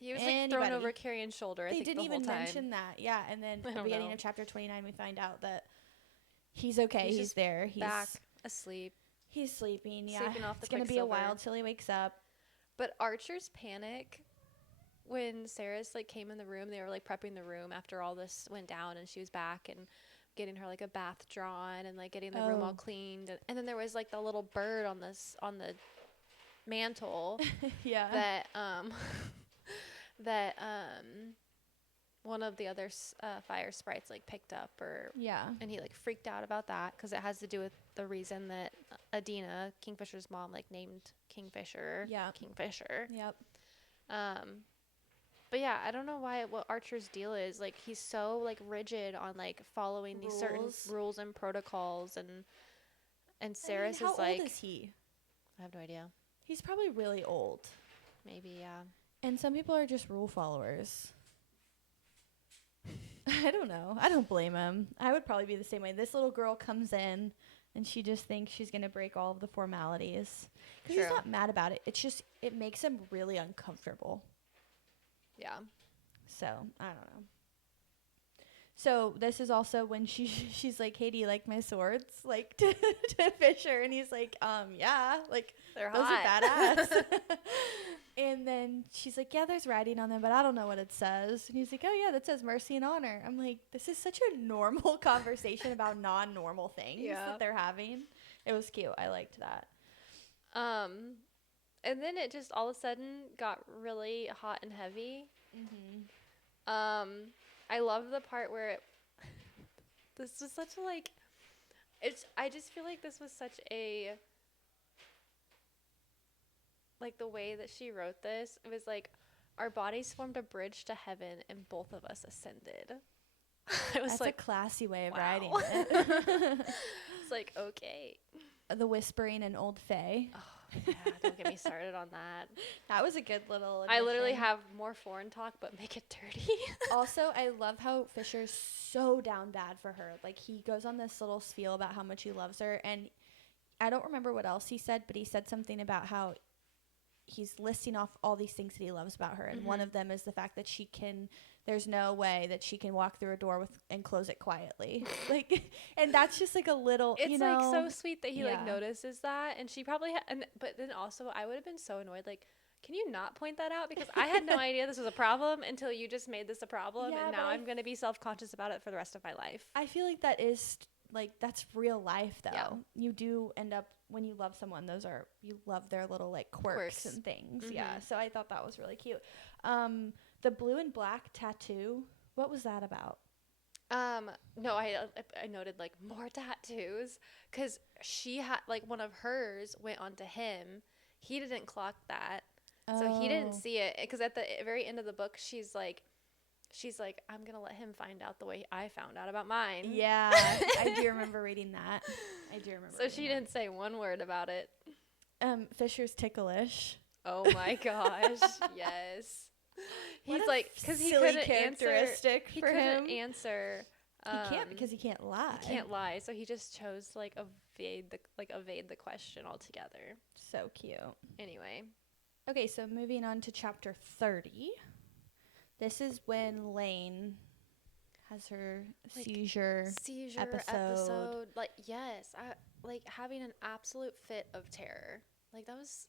He was like thrown over Carrie's shoulder. They didn't even mention that. Yeah. And then at the beginning of chapter 29, we find out that he's okay. He's there. He's back asleep. He's sleeping. Yeah. Sleeping off the It's going to be a while till he wakes up. But Archer's panic when Sarah's like came in the room, they were like prepping the room after all this went down and she was back and getting her like a bath drawn and like getting the room all cleaned. And then there was like the little bird on the mantle. Yeah. That one of the other fire sprites like picked up and he like freaked out about that because it has to do with the reason that Adina, Kingfisher's mom, like named Kingfisher Kingfisher. Yep. But yeah, I don't know what Archer's deal is. Like he's so like rigid on like following these certain rules and protocols and Sarah's how is like, old is he? I have no idea. He's probably really old. Maybe, yeah. And some people are just rule followers. I don't know. I don't blame him. I would probably be the same way. This little girl comes in and she just thinks she's going to break all of the formalities. Because he's not mad about it. It's just, it makes him really uncomfortable. Yeah. So, I don't know. So, this is also when she's like, hey, do you like my swords? Like, to Fisher. And he's like, yeah. Like, they're those hot. are badass. And then she's like, yeah, there's writing on them, but I don't know what it says. And he's like, oh, yeah, that says mercy and honor. I'm like, this is such a normal conversation about non-normal things that they're having. It was cute. I liked that. And then it just all of a sudden got really hot and heavy. Mm-hmm. I love the part where this was such a like, I just feel like this was such a, like the way that she wrote this, it was like, our bodies formed a bridge to heaven and both of us ascended. It was That's like a classy way of writing it. It's like, okay. The whispering in Old Faye. Oh, yeah, don't get me started on that. That was a good little addition. I literally have more foreign talk, but make it dirty. Also, I love how Fisher's so down bad for her. Like, he goes on this little spiel about how much he loves her, and I don't remember what else he said, but he said something about how he's listing off all these things that he loves about her, and one of them is the fact that there's no way that she can walk through a door and close it quietly. Like, and that's just like a little, it's like so sweet that he like notices that, and she probably but then also I would have been so annoyed, like, can you not point that out? Because I had no idea this was a problem until you just made this a problem, and now I'm going to be self-conscious about it for the rest of my life. I feel like that is like, that's real life, though. Yeah. You do end up, when you love someone, you love their little, like, quirks. And things. Mm-hmm. Yeah, so I thought that was really cute. The blue and black tattoo, what was that about? No, I noted, like, more tattoos, because she had, like, one of hers went onto him. He didn't clock that. So he didn't see it, because at the very end of the book, she's like, I'm going to let him find out the way I found out about mine. Yeah, I do remember reading that. So she didn't say one word about it. Fisher's ticklish. Oh my gosh. Yes. He's like, because he silly couldn't characteristic answer. He for couldn't him. answer. He can't, because he can't lie. He can't lie, so he just chose to, like, evade the question altogether. So cute. Anyway. Okay, so moving on to chapter 30. This is when Lane has her seizure episode. Like, yes, having an absolute fit of terror. Like, that was,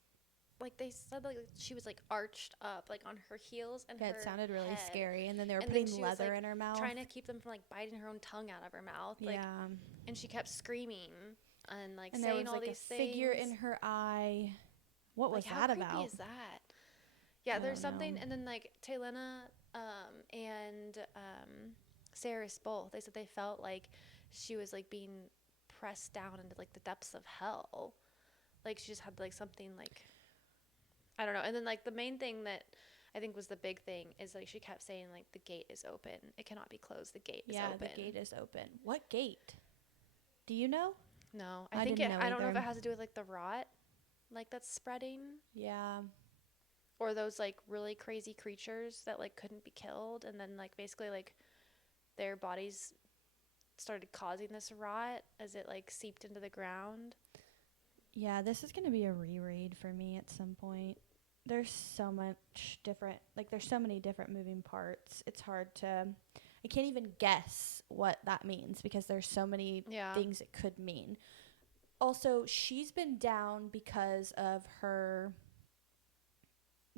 like, they said, like, she was, like, arched up, like, on her heels and her it sounded really head. scary. And then they were putting leather in her mouth, trying to keep them from, like, biting her own tongue out of her mouth. Like, yeah. And she kept screaming and, like, and saying there was, all like, these a things. figure in her eye. What was that about? How creepy is that? Yeah, there's something. And then, like, Taylena and Sarah's both, they said they felt like she was, like, being pressed down into, like, the depths of hell. Like, she just had, like, something, like, I don't know. And then, like, the main thing that I think was the big thing is, like, she kept saying, like, the gate is open. It cannot be closed. The gate is open. Yeah, the gate is open. What gate? Do you know? No. I don't know if it has to do with, like, the rot, like, that's spreading. Yeah. Or those, like, really crazy creatures that, like, couldn't be killed. And then, like, basically, like, their bodies started causing this rot as it, like, seeped into the ground. Yeah, this is going to be a reread for me at some point. There's so much different, like, there's so many different moving parts. It's hard to, I can't even guess what that means because there's so many things it could mean. Also, she's been down because of her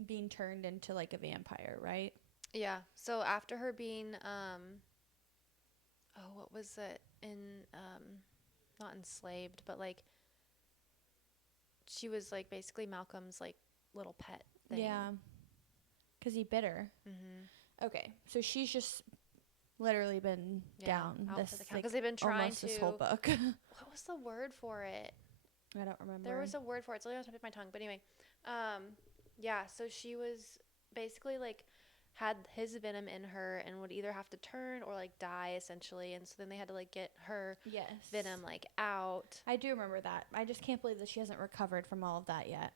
being turned into, like, a vampire, right? Yeah. So after her being, what was it? Not enslaved, but, like, she was, like, basically Malcolm's, like, little pet thing. Yeah. Because he bit her. Mm-hmm. Okay. So she's just literally been down this, because they've been trying almost this whole book. What was the word for it? I don't remember. There was a word for it. It's only on the tip of my tongue. But anyway, so she was basically, like, had his venom in her and would either have to turn or, like, die, essentially. And so then they had to, like, get her venom, like, out. I do remember that. I just can't believe that she hasn't recovered from all of that yet.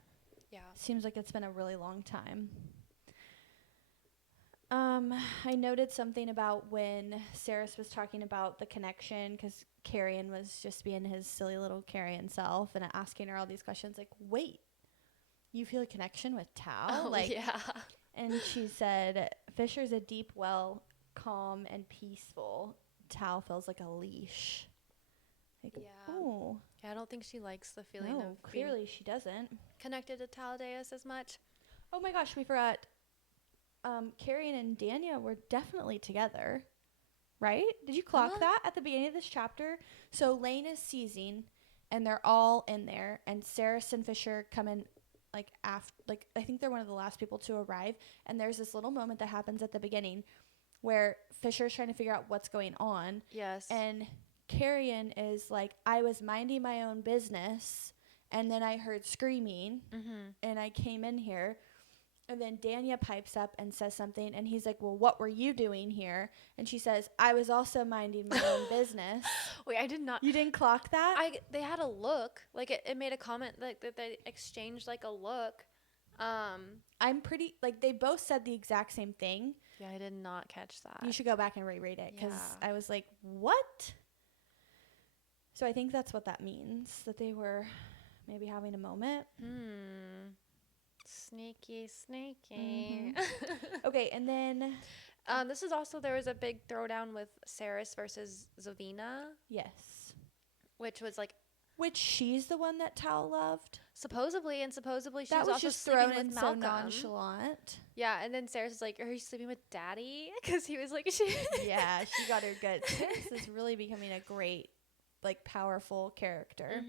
Yeah. Seems like it's been a really long time. I noted something about when Saris was talking about the connection, because Carrion was just being his silly little Carrion self and asking her all these questions, like, wait, you feel a connection with Tal? Oh, like, yeah. And she said, Fisher's a deep well, calm and peaceful. Tal feels like a leash. Like, ooh. Yeah, I don't think she likes the feeling of clearly she doesn't. Connected to Taladeus as much. Oh my gosh, we forgot. Carrion and Danya were definitely together, right? Did you clock that at the beginning of this chapter? So Lane is seizing, and they're all in there, and Saris and Fisher come in, like, after, like, I think they're one of the last people to arrive, and there's this little moment that happens at the beginning where Fisher's trying to figure out what's going on. Yes. And Carrion is like, I was minding my own business, and then I heard screaming, and I came in here. And then Danya pipes up and says something, and he's like, well, what were you doing here? And she says, I was also minding my own business. Wait, I did not. You didn't clock that? They had a look. Like, it made a comment, like, that they exchanged, like, a look. I'm pretty, like, they both said the exact same thing. Yeah, I did not catch that. You should go back and reread it, because I was like, what? So I think that's what that means, that they were maybe having a moment. Sneaky. Okay, and then this is also, there was a big throwdown with Saris versus Zovina. Yes. Which was, like, which she's the one that Tal loved. Supposedly she that was also just sleeping thrown with in Malcolm. so nonchalant. Yeah, and then Saris is like, are you sleeping with Daddy? Because he was like, yeah, she got her good. Saris is really becoming a great like powerful character.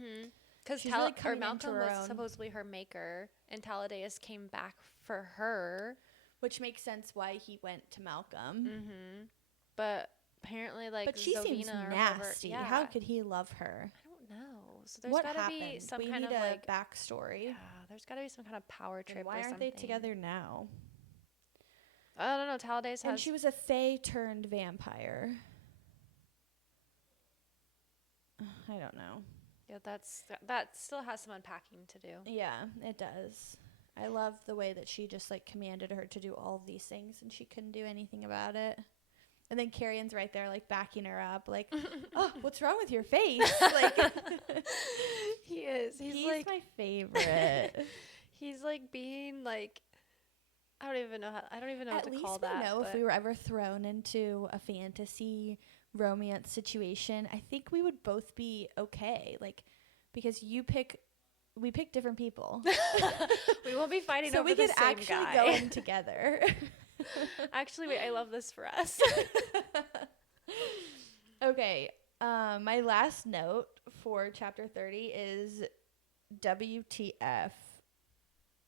Because She's really coming into Malcolm her was own. supposedly her maker, and Talladeus came back for her. Which makes sense why he went to Malcolm. But apparently, like, but she Zovina seems or whoever- nasty. yeah. How could he love her? I don't know. So there's What gotta happened? be some we kind need of a like backstory. yeah, there's gotta be some kind of power trip. And why or aren't they something. together now? I don't know. Talladeus And has. she was a fae turned vampire. I don't know. Yeah, that still has some unpacking to do. Yeah, it does. I love the way that she just like commanded her to do all of these things and she couldn't do anything about it. And then Carrion's right there like backing her up like, "Oh, what's wrong with your face?" Like He is. he's like my favorite. he's like being like I don't even know what to call that. At least we know if we were ever thrown into a fantasy romance situation, I think we would both be okay. Like because we pick different people. We won't be fighting so over we the could same actually guy. go in together. Actually, wait, I love this for us. Okay, my last note for chapter 30 is WTF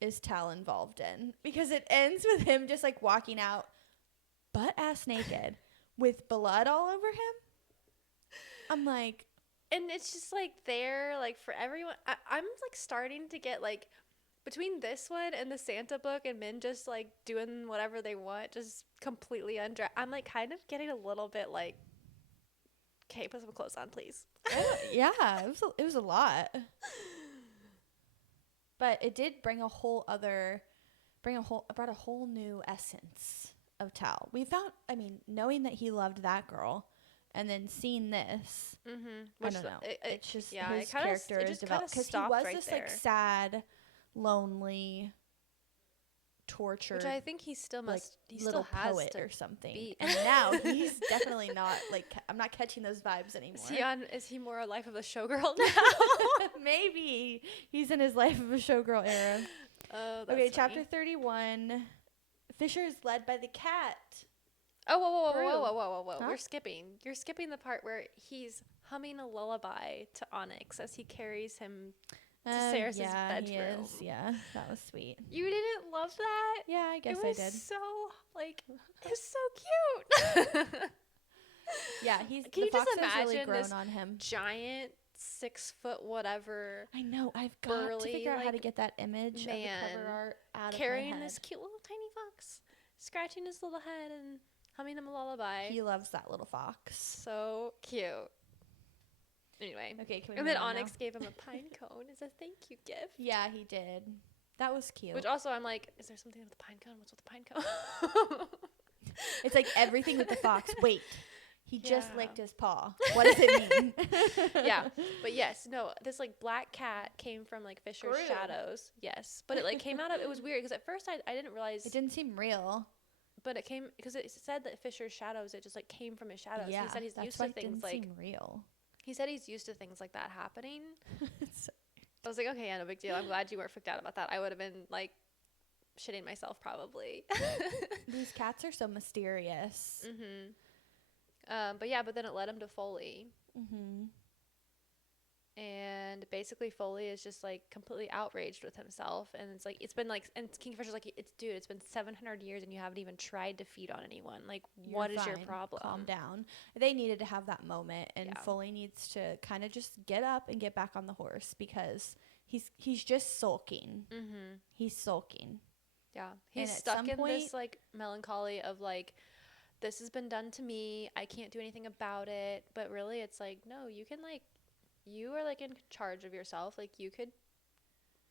is Tal involved in? Because it ends with him just like walking out butt-ass naked with blood all over him. I'm like... And it's just like there, like for everyone. I'm like starting to get like between this one and the Santa book and men just like doing whatever they want, just completely undressed. I'm like kind of getting a little bit like, okay, put some clothes on, please. Yeah, it was a lot. But it did bring a whole new essence of Tal. Knowing that he loved that girl and then seeing this, I don't know. It's just his character is developed because he was right this there. like sad, lonely, tortured, Which I think he still like must. He little still has poet to or something. be. And now he's definitely not like I'm not catching those vibes anymore. Is he more a life of a showgirl now? Maybe he's in his life of a showgirl era. Oh, that's Okay, funny. chapter 31. Fisher is led by the cat. Oh, whoa. Huh? We're skipping. You're skipping the part where he's humming a lullaby to Onyx as he carries him to Ceres's bedroom. He is. Yeah, that was sweet. You didn't love that? Yeah, I guess it was I did. so, like, it was so cute. Yeah, Can the you fox just has really imagine grown this on him. giant 6 foot whatever I know. I've got to burly, figure out how to like, get that image of the cover man art out carrying of my this head. cute little tiny fox, scratching his little head and humming him a lullaby. He loves that little fox. So cute. Anyway. Okay, can we And move then on Onyx now? gave him a pine cone as a thank you gift. Yeah, he did. That was cute. Which also I'm like, is there something with the pine cone? What's with the pine cone? It's like everything with the fox. Wait, he just Yeah. licked his paw. What does it mean? Yeah, but yes, no, this like black cat came from like Fisher's Grew. shadows. Yes, but it like came out of, it was weird because at first I didn't realize, It didn't seem real. but it came because it said that Fisher's shadows, it just like came from his shadows. Yeah, He said he's that's used why to it things didn't like, seem real. he said he's used to things like that happening. It's- I was like, okay, yeah, no big deal. I'm glad you weren't freaked out about that. I would have been like shitting myself probably. These cats are so mysterious. But then it led him to Foley. And basically Foley is just like completely outraged with himself, and it's like it's been like, and Kingfisher's like, it's been 700 years and you haven't even tried to feed on anyone. Like, what is your fine. problem? Calm down. They needed to have that moment, and Yeah. Foley needs to kind of just get up and get back on the horse because he's just sulking. He's sulking. Yeah, And he's at stuck some in this point- like melancholy of like, this has been done to me, I can't do anything about it. But really it's like, no, you can like, you are like in charge of yourself. Like, you could,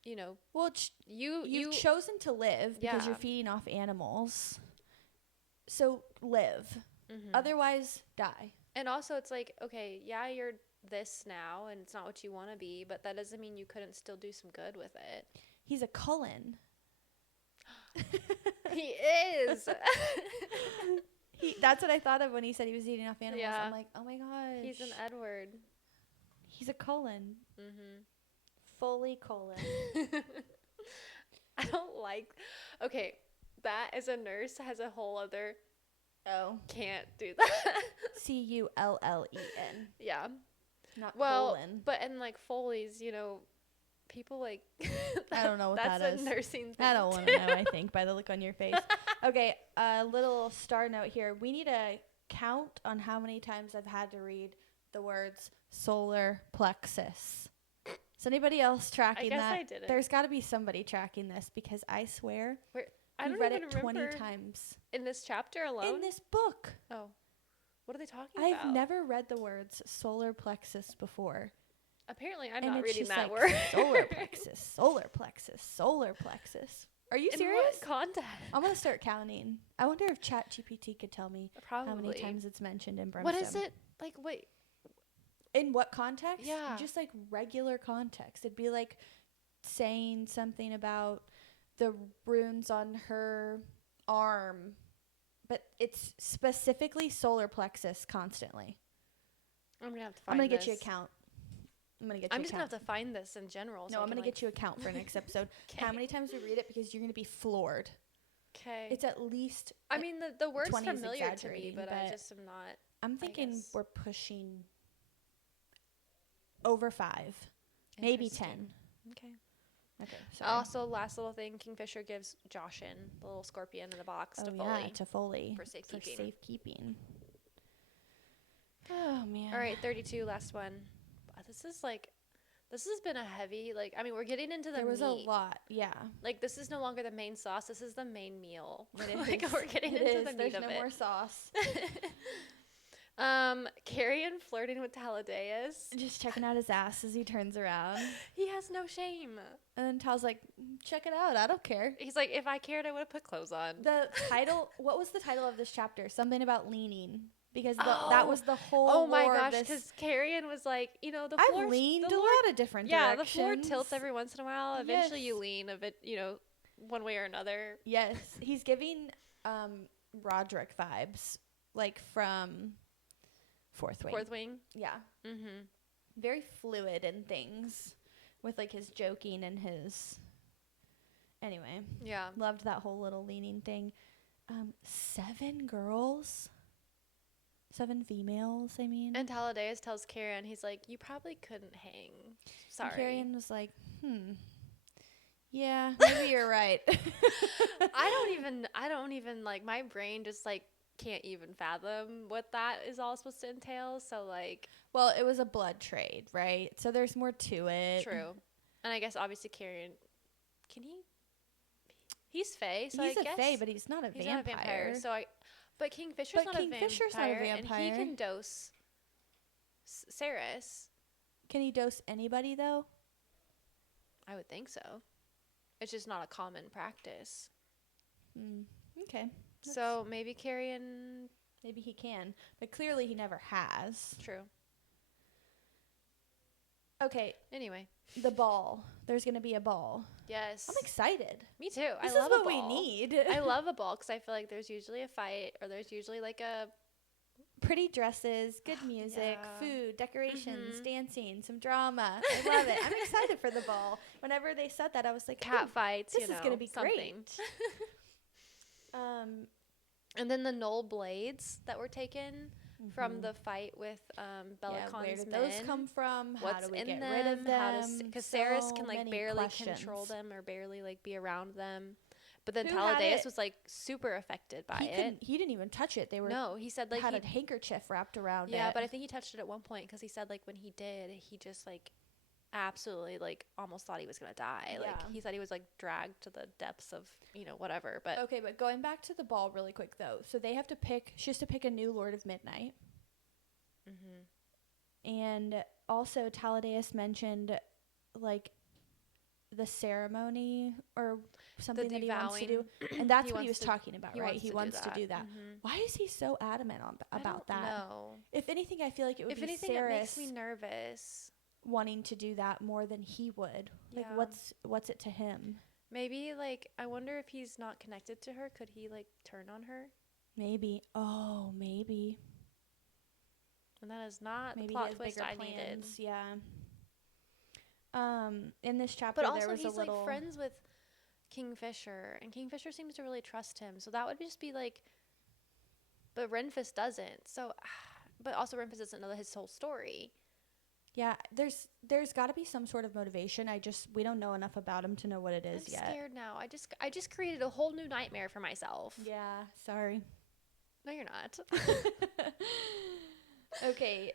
you know, Well, you've chosen to live because you're Yeah. feeding off animals. So live. Otherwise, die. and also it's like, okay, yeah, you're this now and it's not what you want to be, but that doesn't mean you couldn't still do some good with it. He's a Cullen. He is. That's what I thought of when he said he was eating off animals. Yeah. I'm like, oh my gosh. He's an Edward. He's a Cullen. Fully Cullen. I don't like, okay, that as a nurse has a whole other, Oh. can't do that. Cullen. Yeah. Not Well, colon. but in like Foley's, you know, people like. I don't know what that that's is. a nursing thing. I don't want to know, I think, by the look on your face. Okay, a little star note here. We need a count on how many times I've had to read the words solar plexus. Is anybody else tracking I guess that? I didn't. There's got to be somebody tracking this because I swear I we don't read even it remember 20 times. in this chapter alone. In this book. Oh, what are they talking I've about? never read the words solar plexus before. Apparently, I'm And not it's reading just that like word. solar plexus, solar plexus, solar plexus. Are you In serious? what context? I'm going to start counting. I wonder if ChatGPT could tell me Probably. how many times it's mentioned in Brimstone. What is it? Like, wait. In what context? Yeah. Just like regular context. It'd be like saying something about the runes on her arm, but it's specifically solar plexus constantly. I'm going to have to I'm find going to get this. you a count. I'm just going to have to find this in general. No, I'm going to get you a count for next episode. Okay. How many times we read it, because you're going to be floored. Okay. It's at least, I mean, the word's 20 is familiar to me, exaggerating, but I but just am not. I'm thinking guess. we're pushing over 5, maybe 10. Okay. Okay, sorry. Also, last little thing, Kingfisher gives Joshin, the little scorpion in the box, to Foley. To Foley. For safekeeping. safekeeping. Oh, man. All right, 32, last one. This has been a heavy, like, I mean, we're getting into the There was meat. a lot, yeah. Like, this is no longer the main sauce. This is the main meal. It Like, is. we're getting It into is. the meat There's of no it. more sauce. Carrion flirting with Taladeus. Just checking out his ass as he turns around. He has no shame. And then Tal's like, check it out. I don't care. He's like, if I cared, I would have put clothes on. The title, what was the title of this chapter? Something about leaning. Because that was the whole Oh my lore of gosh, this. because Carrion was like, you know, the floor. I've leaned the a lot of different directions. the floor tilts every once in a while. Eventually Yes. you lean a bit, you know, one way or another. Yes. He's giving Roderick vibes. Like from Fourth Wing. Fourth Wing. Yeah. Mm-hmm. Very fluid in things. With like his joking and his... Anyway. Yeah. Loved that whole little leaning thing. 7 girls... 7 females, I mean. And Taladeus tells Carrion, he's like, you probably couldn't hang. Sorry. And Carrion was like, yeah, maybe you're right. I don't even, like, my brain just, like, can't even fathom what that is all supposed to entail. So, like. Well, it was a blood trade, right? So there's more to it. True. And I guess, obviously, Carrion, can he? He's Fae, so he's I a guess. Fae, but he's not a vampire. He's not a vampire, so But Kingfisher's not a vampire, and he can dose Ceres. Can he dose anybody, though? I would think so. It's just not a common practice. Okay. So maybe Carrion... Maybe he can, but clearly he never has. True. Okay. Anyway. The ball. There's going to be a ball. Yes. I'm excited. Me too. This I love is what a ball. we need. I love a ball because I feel like there's usually a fight or there's usually like a... Pretty dresses, good music, food, decorations, dancing, some drama. I love it. I'm excited for the ball. Whenever they said that, I was like, cat fights, this is going to be something. great. And then the Knoll blades that were taken from the fight with Bellacon's where did men. those come from? How What's do we in get them? rid of them? Because Ceres So can like many barely questions. control them or barely like be around them. But then Who had Taladeus it? was like super affected by He didn't even touch it. They were No, he said like had he a handkerchief wrapped around it. Yeah, but I think he touched it at one point because he said like when he did, he just like absolutely like almost thought he was gonna die. Like Yeah. he said he was like dragged to the depths of whatever. But okay, but going back to the ball really quick though, so they have to pick. She has to pick a new Lord of Midnight. And also Taladeus mentioned like the ceremony or something that he wants to do, and that's what he was talking about, right? He wants to do that. Why is he so adamant about that? No. If anything, I feel like it would be anything, it Ceres makes me nervous. wanting to do that more than he would. Like, Yeah. what's it to him? Maybe like I wonder if he's not connected to her. Could he like turn on her? Maybe. Oh, maybe. And that is not Maybe the he plot has twist bigger I needed. plans. Yeah. In this chapter, But also, there was he's a little like friends with Kingfisher, and Kingfisher seems to really trust him. So that would just be like, but Renfis doesn't. So, but also Renfis doesn't know his whole story. Yeah, there's got to be some sort of motivation. We don't know enough about him to know what it is yet. I'm scared now. I just created a whole new nightmare for myself. Yeah, sorry. No, you're not. Okay.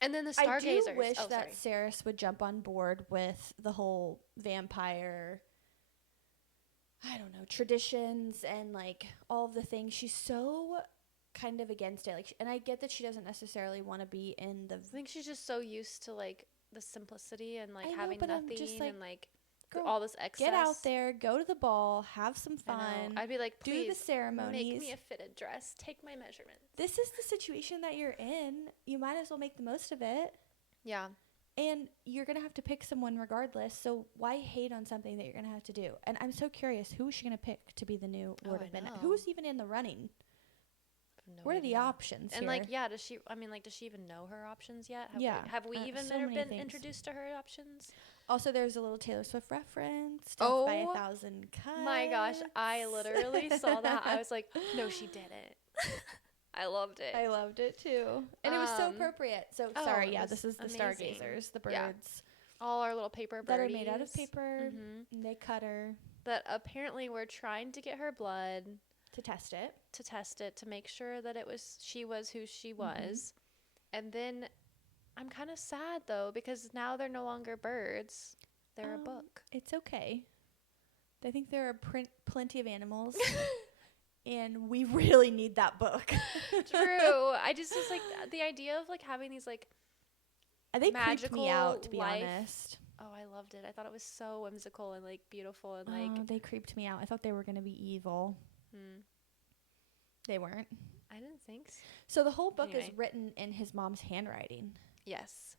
And then the Stargazers. I do wish that Saris would jump on board with the whole vampire, I don't know, traditions and like all of the things. She's so kind of against it. Like, and I get that she doesn't necessarily want to be in the. I think she's just so used to like the simplicity and like having but nothing like, and like girl, all this excess. Get out there, go to the ball, have some fun. I'd be like, please do the ceremonies. Make me a fitted dress. Take my measurements. This is the situation that you're in. You might as well make the most of it. Yeah. And you're going to have to pick someone regardless. So why hate on something that you're going to have to do? And I'm so curious, who is she going to pick to be the new Lord of Midnight? Who's even in the running? What are the options and here? like, yeah, does she even know her options yet? Have we even been introduced to her options? Also, there's a little Taylor Swift reference. Death by 1,000 Cuts. My gosh, I literally saw that. I was like, no, she didn't. I loved it. I loved it too. And it was so appropriate. So, sorry, yeah, this is the amazing. Stargazers, the birds. Yeah. All our little paper birdies. That are made out of paper. Mm-hmm. And they cut her. That apparently we're trying to get her blood. To test it. To make sure that she was who she was. Mm-hmm. And then I'm kind of sad, though, because now they're no longer birds. They're a book. It's okay. I think there are plenty of animals. And we really need that book. True. I just was like, the idea of like having these like they creeped me out, to be honest. Oh, I loved it. I thought it was so whimsical and like beautiful and like. They creeped me out. I thought they were going to be evil. They weren't. I didn't think so. So the whole book is written in his mom's handwriting. Yes.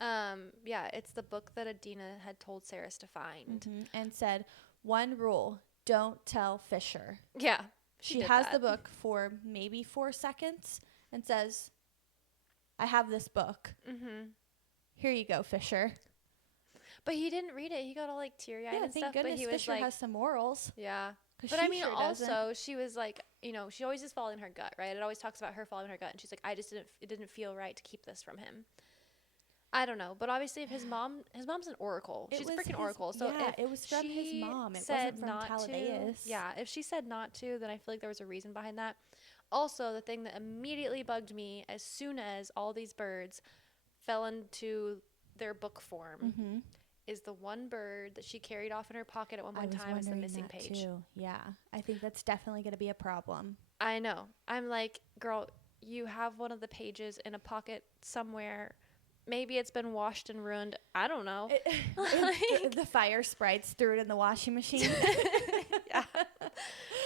Yeah, it's the book that Adina had told Saris to find. Mm-hmm. And said, one rule, don't tell Fisher. Yeah. She has the book for maybe 4 seconds and says, I have this book. Mm-hmm. Here you go, Fisher. But he didn't read it. He got all like teary-eyed and stuff. Thank goodness but he was Fisher like, has some morals. Yeah. But I mean, also, she was like, she always is following her gut, right? It always talks about her following her gut. And she's like, it didn't feel right to keep this from him. I don't know. But obviously, if his mom's an oracle. She's a freaking oracle. So yeah, it was from his mom. It wasn't from Taladeus. Yeah, if she said not to, then I feel like there was a reason behind that. Also, the thing that immediately bugged me as soon as all these birds fell into their book form is the one bird that she carried off in her pocket at one point in time is the missing page. Too. Yeah, I think that's definitely going to be a problem. I know. I'm like, girl, you have one of the pages in a pocket somewhere. Maybe it's been washed and ruined. I don't know. The fire sprites threw it in the washing machine. Yeah.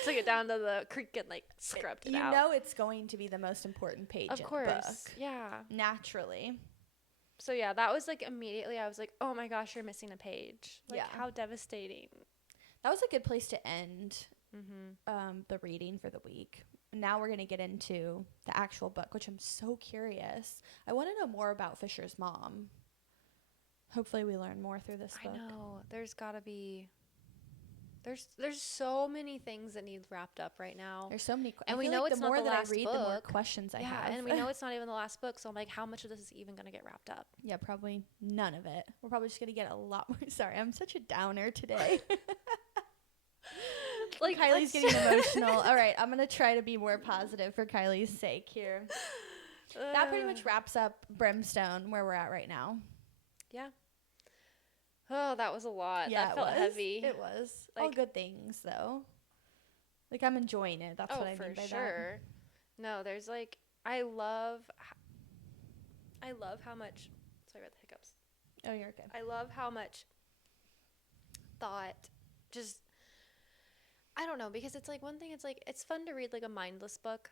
Took it down to the creek and like scrubbed it out. You know it's going to be the most important page in the book. Yeah. Naturally. So yeah, that was like immediately I was like, oh my gosh, you're missing a page. Like how devastating. That was a good place to end the reading for the week. Now we're going to get into the actual book, which I'm so curious. I want to know more about Fisher's mom. Hopefully we learn more through this book. I know. There's got to be... There's so many things that need wrapped up right now. There's so many... And we know it's not the last book. The more that I read, the more questions I have. Yeah, and we know it's not even the last book, so I'm like, how much of this is even going to get wrapped up? Yeah, probably none of it. We're probably just going to get a lot more... Sorry, I'm such a downer today. Like Kylie's getting emotional. All right, I'm gonna try to be more positive for Kylie's sake here. That pretty much wraps up Brimstone, where we're at right now. Yeah. Oh, that was a lot. Yeah, that felt heavy. It was. Like, all good things, though. Like, I'm enjoying it. That's what I mean by that. Oh, for sure. No, there's like, I love how much. Sorry about the hiccups. Oh, you're okay. I love how much thought just. I don't know, because it's like one thing, it's like it's fun to read like a mindless book,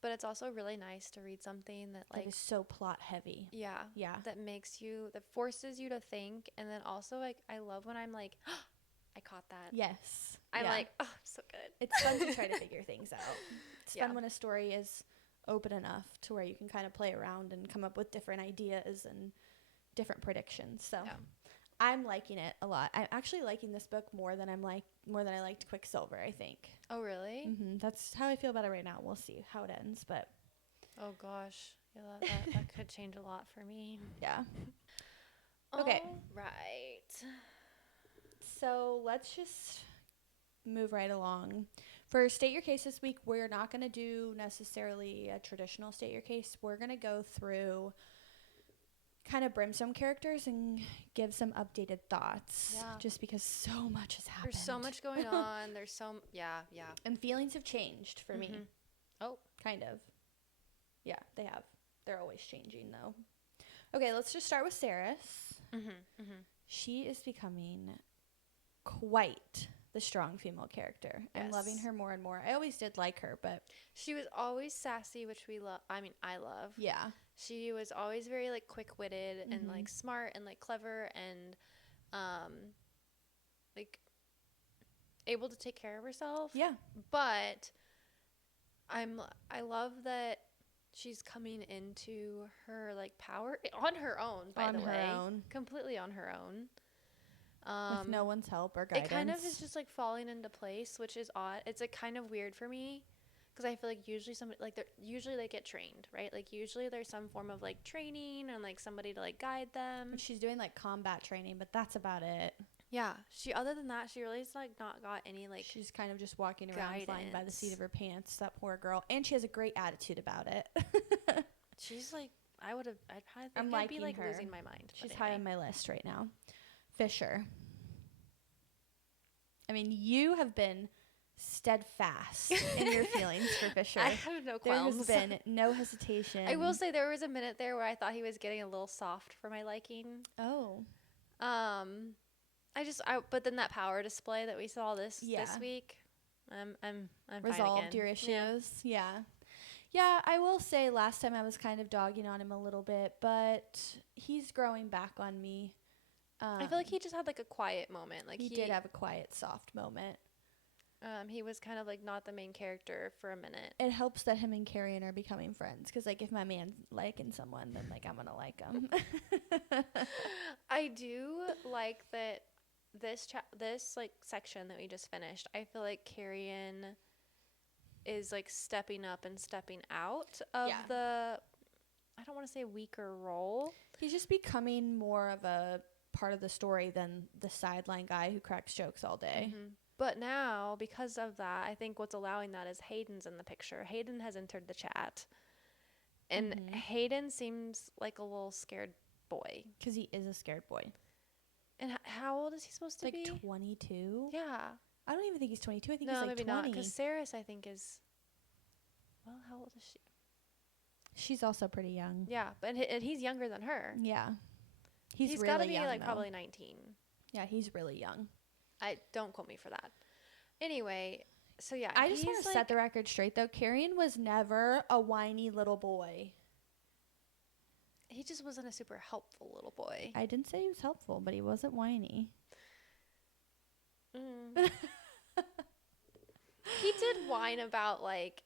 but it's also really nice to read something that like is so plot heavy. Yeah. That forces you to think, and then also like I love when I'm like, oh, I caught that. Yes. I'm like, oh, so good. It's fun to try to figure things out. It's fun when a story is open enough to where you can kind of play around and come up with different ideas and different predictions. So. Yeah. I'm liking it a lot. I'm actually liking this book more than I liked Quicksilver, I think. Oh, really? That's how I feel about it right now. We'll see how it ends, but oh gosh. Yeah, that could change a lot for me. Yeah. Okay. All right. So let's just move right along. For State Your Case this week, we're not going to do necessarily a traditional State Your Case. We're going to go through kind of Brimstone characters and give some updated thoughts. Yeah. Just because so much has happened. There's so much going on. Yeah. And feelings have changed for me. Oh. Kind of. Yeah, they have. They're always changing, though. Okay, let's just start with Saris. She is becoming quite the strong female character. Yes. I'm loving her more and more. I always did like her, but she was always sassy, which we love. I mean, I love. Yeah. She was always very like quick-witted and like smart and like clever and like able to take care of herself. Yeah. But I love that she's coming into her like power on her own, by the way. Completely on her own. With no one's help or guidance. It kind of is just like falling into place, which is odd. It's like kind of weird for me because I feel like usually they get trained, right? Like usually there's some form of like training and like somebody to like guide them. But she's doing like combat training, but that's about it. Yeah. Other than that, she really has like not got any like she's kind of just walking around guidance. flying by the seat of her pants, that poor girl. And she has a great attitude about it. She's like, I'd probably think I'd be like her. losing my mind. She's high on my list right now. Fisher. I mean, you have been steadfast in your feelings for Fisher. I have no qualms. There has been no hesitation. I will say there was a minute there where I thought he was getting a little soft for my liking. Oh. But then that power display that we saw this week, I'm resolved fine again. Your issues. Yeah, I will say last time I was kind of dogging on him a little bit, but he's growing back on me. I feel like he just had like a quiet moment. Like he did have a quiet, soft moment. He was kind of like not the main character for a minute. It helps that him and Carrion are becoming friends because like if my man's liking someone, then like I'm gonna like him. I do like that this like section that we just finished. I feel like Carrion is like stepping up and stepping out of the, I don't want to say weaker role. He's just becoming more of a part of the story than the sideline guy who cracks jokes all day. But now, because of that, I think what's allowing that is Hayden's in the picture. Hayden has entered the chat. And Hayden seems like a little scared boy. Because he is a scared boy. And how old is he supposed to be? Like 22? Yeah. I don't even think he's 22. I think he's like 20. No, maybe not. Because Saris, I think, is... Well, how old is she? She's also pretty young. Yeah, but he's younger than her. Yeah. He's really got to be young, like though. Probably 19. Yeah, he's really young. Don't quote me for that. Anyway, so yeah. I just want to set the record straight, though. Carrion was never a whiny little boy. He just wasn't a super helpful little boy. I didn't say he was helpful, but he wasn't whiny. He did whine about like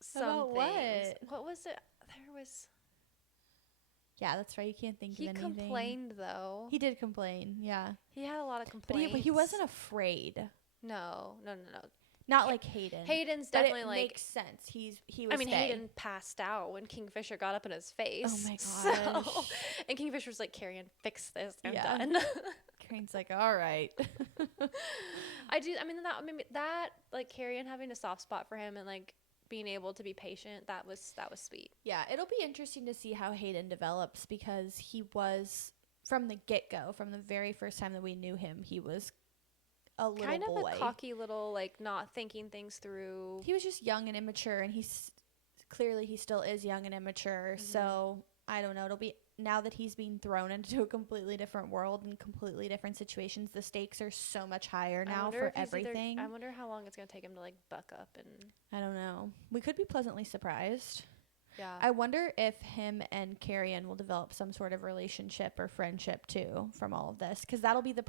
some about things. What was it? There was... Yeah, that's right. You can't think of anything. He complained, though. He did complain, yeah. He had a lot of complaints. But he wasn't afraid. No. Not like Hayden. Hayden's definitely but it like... makes sense. He was Hayden passed out when Kingfisher got up in his face. Oh, my gosh. So, and Kingfisher was like, Carrion, fix this. I'm done. Carrion's like, all right. That, like, Carrion having a soft spot for him and, like, being able to be patient, that was sweet. Yeah, it'll be interesting to see how Hayden develops because he was, from the get-go, from the very first time that we knew him, he was a little kind of boy. A cocky little, like, not thinking things through. He was just young and immature, and he still is young and immature, so I don't know. It'll be, now that he's being thrown into a completely different world and completely different situations, the stakes are so much higher now for everything. I wonder how long it's going to take him to, like, buck up and... I don't know. We could be pleasantly surprised. Yeah. I wonder if him and Carrion will develop some sort of relationship or friendship, too, from all of this. Because that'll be the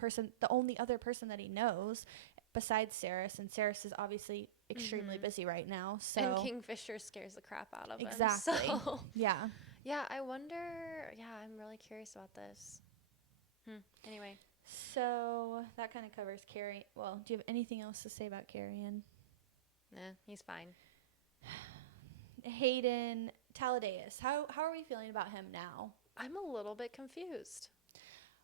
only other person that he knows besides Saris. And Saris is obviously extremely busy right now. So and Kingfisher scares the crap out of him. Exactly. So. Yeah. Yeah, I wonder. Yeah, I'm really curious about this. Anyway. So that kind of covers Carrion. Well, do you have anything else to say about Carrion? Nah, he's fine. Hayden, Talladais. How are we feeling about him now? I'm a little bit confused.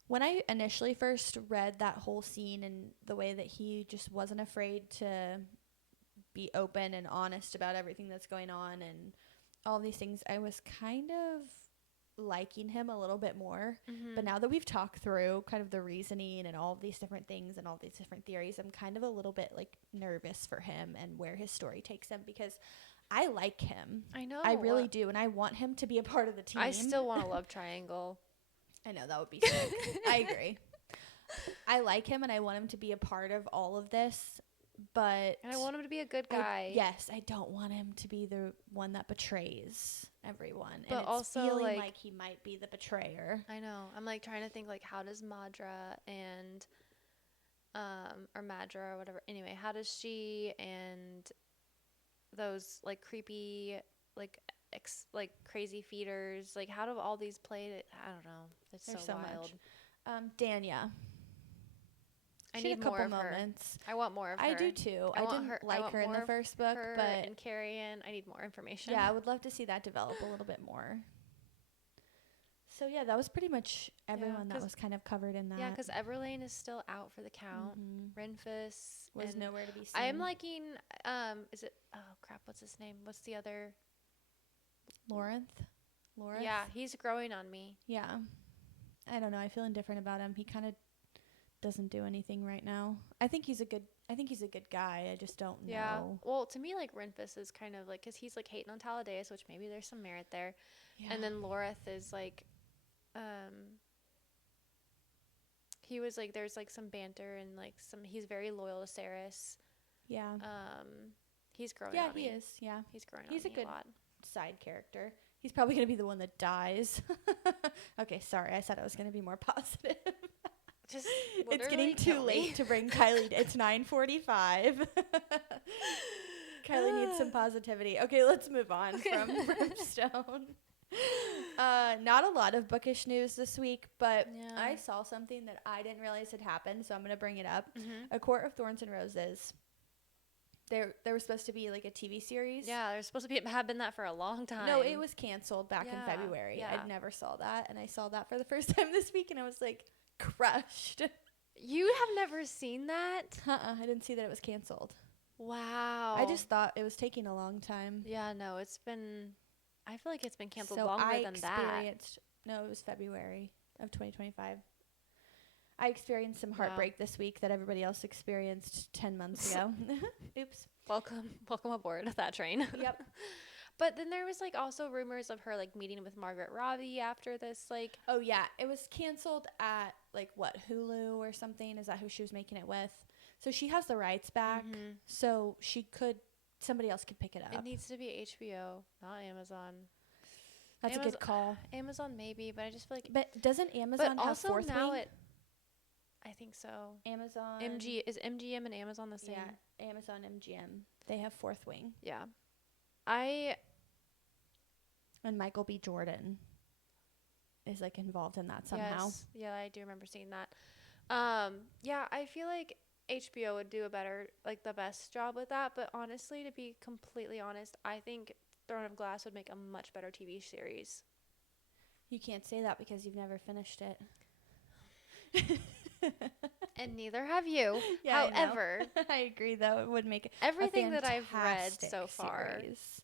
When I initially first read that whole scene and the way that he just wasn't afraid to be open and honest about everything that's going on and all these things, I was kind of liking him a little bit more. But now that we've talked through kind of the reasoning and all of these different things and all these different theories, I'm kind of a little bit like nervous for him and where his story takes him, because I like him. I know. I really do. And I want him to be a part of the team. I still want a love triangle. I know, that would be sick. I agree. I like him and I want him to be a part of all of this, but... And I want him to be a good guy. Yes, I don't want him to be the one that betrays everyone. But and it's also, feeling like he might be the betrayer. I know. I'm like trying to think like, how does Madra and... or Madra or whatever. Anyway, how does she and those like creepy like crazy feeders, like how do all these play? I don't know. There's so wild. Danya. I need need a couple more of moments. Her. I want more of her. I do too. I didn't like her in the first book, but and Carrion, I need more information. Yeah, I would love to see that develop a little bit more. So yeah, that was pretty much everyone that was kind of covered in that. Yeah, because Everlane is still out for the count. Renfus was nowhere to be seen. I am liking. Is it? Oh crap! What's his name? What's the other? Lawrence. Yeah, he's growing on me. Yeah, I don't know. I feel indifferent about him. He kind of doesn't do anything right now. I think he's a good guy. I just don't know. Well, to me, like Renfus is kind of like, because he's like hating on Talladais, which maybe there's some merit there. Yeah. And then Loreth is like. He was like, there's like some banter and like he's very loyal to Saris. Yeah. He's growing on me. Yeah, he is. Yeah. He's growing on me a lot. He's a good side character. He's probably going to be the one that dies. Okay, sorry. I said I was going to be more positive. Just it's getting too late to bring Kylie. It's 9:45. Kylie needs some positivity. Okay, let's move on from Brimstone. Not a lot of bookish news this week, but I saw something that I didn't realize had happened, so I'm going to bring it up. A Court of Thorns and Roses. There was supposed to be like a TV series. Yeah, there's supposed to have been that for a long time. No, it was canceled back in February. Yeah. I never saw that, and I saw that for the first time this week, and I was like crushed. You have never seen that? I didn't see that it was canceled. Wow. I just thought it was taking a long time. Yeah, no, I feel like it's been canceled longer than that. No, it was February of 2025. I experienced some heartbreak this week that everybody else experienced 10 months ago. Oops. Welcome aboard that train. Yep. But then there was like also rumors of her like meeting with Margaret Robbie after this, like. Oh yeah, it was canceled at like what, Hulu or something? Is that who she was making it with? So she has the rights back, so somebody else could pick it up. It needs to be HBO, not Amazon. That's a good call. Amazon maybe, but I just feel like. But doesn't Amazon have Fourth Wing? I think so. Amazon. Is MGM and Amazon the same? Yeah, Amazon MGM. They have Fourth Wing. Yeah. And Michael B. Jordan is like involved in that somehow. Yes. Yeah, I do remember seeing that. Yeah, I feel like HBO would do the best job with that. But honestly, to be completely honest, I think Throne of Glass would make a much better TV series. You can't say that because you've never finished it. And neither have you. Yeah, however, I agree though. It would make everything that I've read so far. Series.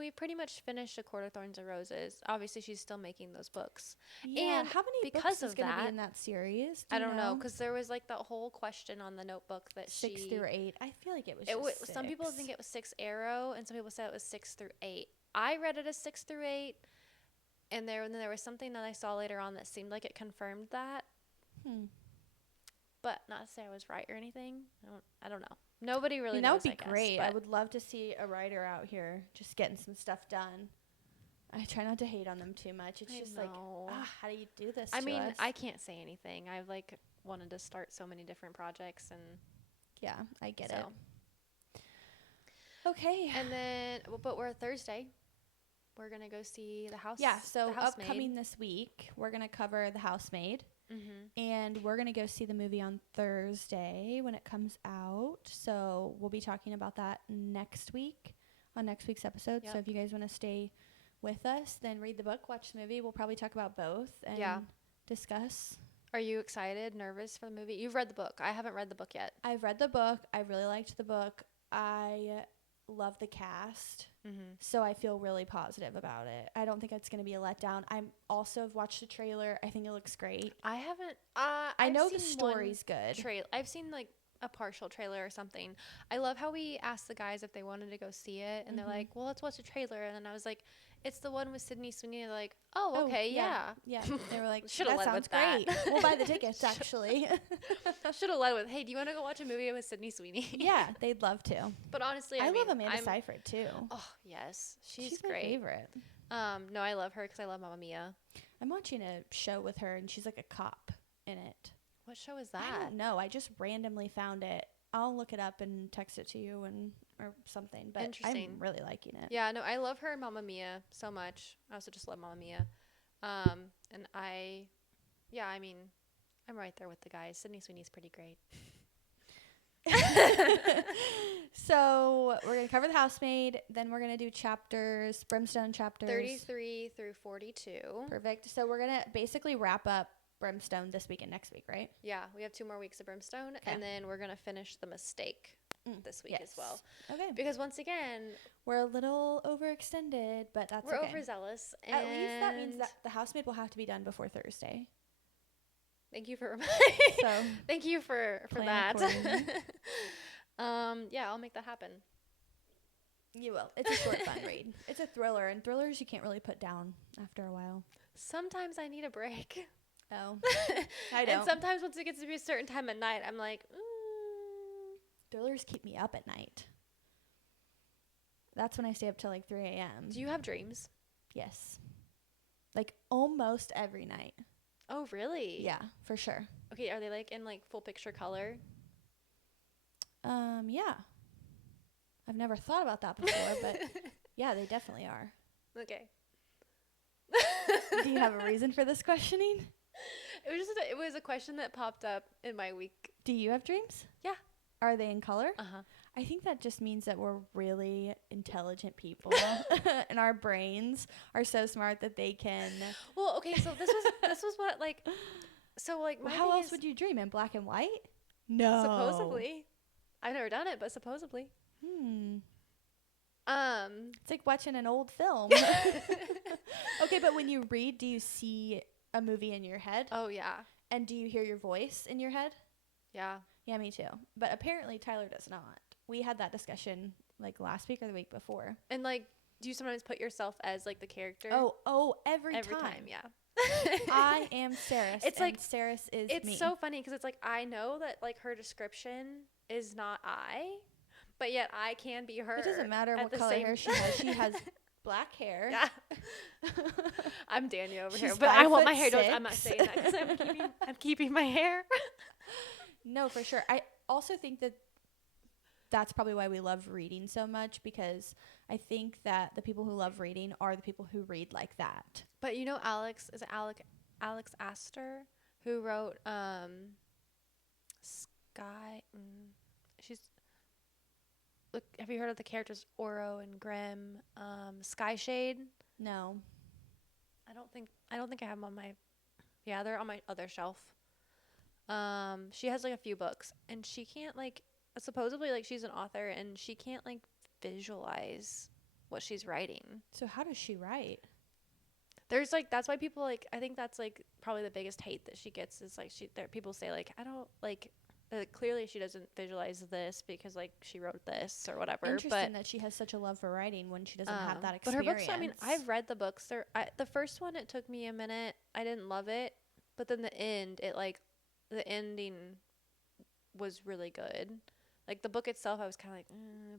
We pretty much finished A Court of Thorns and Roses. Obviously, she's still making those books. Yeah, and how many books is going to be in that series? I don't know, because there was like that whole question on the notebook that 6 through 8. I feel like it was just 6. Some people think it was 6 Arrow, and some people said it was 6 through 8. I read it as 6 through 8, and then there was something that I saw later on that seemed like it confirmed that. But not to say I was right or anything. I don't know. Nobody really knows. That would be great. I would love to see a writer out here just getting some stuff done. I try not to hate on them too much. It's just like, how do you do this? I mean, I can't say anything. I've like wanted to start so many different projects, and yeah, I get it. Okay. And then, but we're Thursday. We're gonna go see the house. Yeah. So upcoming this week, we're gonna cover The Housemaid. And we're going to go see the movie on Thursday when it comes out. So we'll be talking about that next week on next week's episode. Yep. So if you guys want to stay with us, then read the book, watch the movie. We'll probably talk about both and discuss. Are you excited, nervous for the movie? You've read the book. I haven't read the book yet. I've read the book. I really liked the book. I love the cast. So I feel really positive about it. I don't think it's going to be a letdown. I'm also have watched the trailer. I think it looks great. I haven't. I know the story's good. I've seen like a partial trailer or something. I love how we asked the guys if they wanted to go see it, and they're like, "Well, let's watch the trailer." And then I was like, "It's the one with Sydney Sweeney." They're like, "Oh, okay, yeah." They were like, Should have "That led sounds with that. great. We'll buy the tickets." Actually, should have led with, "Hey, do you want to go watch a movie with Sydney Sweeney?" Yeah, they'd love to. But honestly, I love Amanda Seyfried too. Oh yes, she's my great. favorite. No, I love her because I love Mamma Mia. I'm watching a show with her, and she's like a cop in it. What show is that? I don't know. I just randomly found it. I'll look it up and text it to you or something. But Interesting. I'm really liking it. Yeah, no, I love her in Mamma Mia so much. I also just love Mamma Mia. And I mean, I'm right there with the guys. Sydney Sweeney's pretty great. So we're going to cover The Housemaid. Then we're going to do Brimstone chapters. 33 through 42. Perfect. So we're going to basically wrap up Brimstone this week and next week, right? Yeah, we have 2 more weeks of Brimstone. And then we're going to finish The Mistake this week as well. Okay. Because once again, we're a little overextended, but that's we're okay. overzealous. At least that means that The Housemaid will have to be done before Thursday. Thank you for reminding. So thank you for that. Yeah, I'll make that happen. You will. It's a short, fun read. It's a thriller, and thrillers you can't really put down after a while. Sometimes I need a break. Oh, I don't. And sometimes once it gets to be a certain time at night, I'm like, Thrillers keep me up at night. That's when I stay up till like 3 a.m. Do you have dreams? Yes. Like almost every night. Oh, really? Yeah, for sure. Okay, are they like in like full picture color? Yeah. I've never thought about that before, but yeah, they definitely are. Okay. Do you have a reason for this questioning? It was a question that popped up in my week. Do you have dreams? Yeah. Are they in color? Uh-huh. I think that just means that we're really intelligent people and our brains are so smart that they can. Well, okay, so this was what like so like my how else would you dream, in black and white? No. Supposedly. I've never done it, but supposedly. It's like watching an old film. Okay, but when you read, do you see a movie in your head? Oh, yeah. And do you hear your voice in your head? Yeah. Yeah, me too. But apparently Tyler does not. We had that discussion like last week or the week before. And like, do you sometimes put yourself as like the character? Oh, every time. Yeah. I am Saris. It's like Saris is it's me. It's so funny because it's like I know that like her description is not I, but yet I can be her. It doesn't matter what color hair she has. She has black hair. Yeah. I'm Dania over here, She's but I want my 5'6". hair. I'm not saying that because I'm keeping my hair. No, for sure. I also think that that's probably why we love reading so much, because I think that the people who love reading are the people who read like that. But you know, Alex Astor, who wrote Sky. Look, have you heard of the characters Oro and Grimm? Skyshade? No. I don't think I have them on my. Yeah, they're on my other shelf. She has like a few books, and she can't like supposedly like she's an author, and she can't like visualize what she's writing. So how does she write? There's like that's why people like I think that's like probably the biggest hate that she gets is like people say like I don't like clearly she doesn't visualize this because like she wrote this or whatever. Interesting that she has such a love for writing when she doesn't have that experience. But her books, I mean, I've read the books. The first one it took me a minute. I didn't love it, but then the ending was really good. Like the book itself, I was kind of like,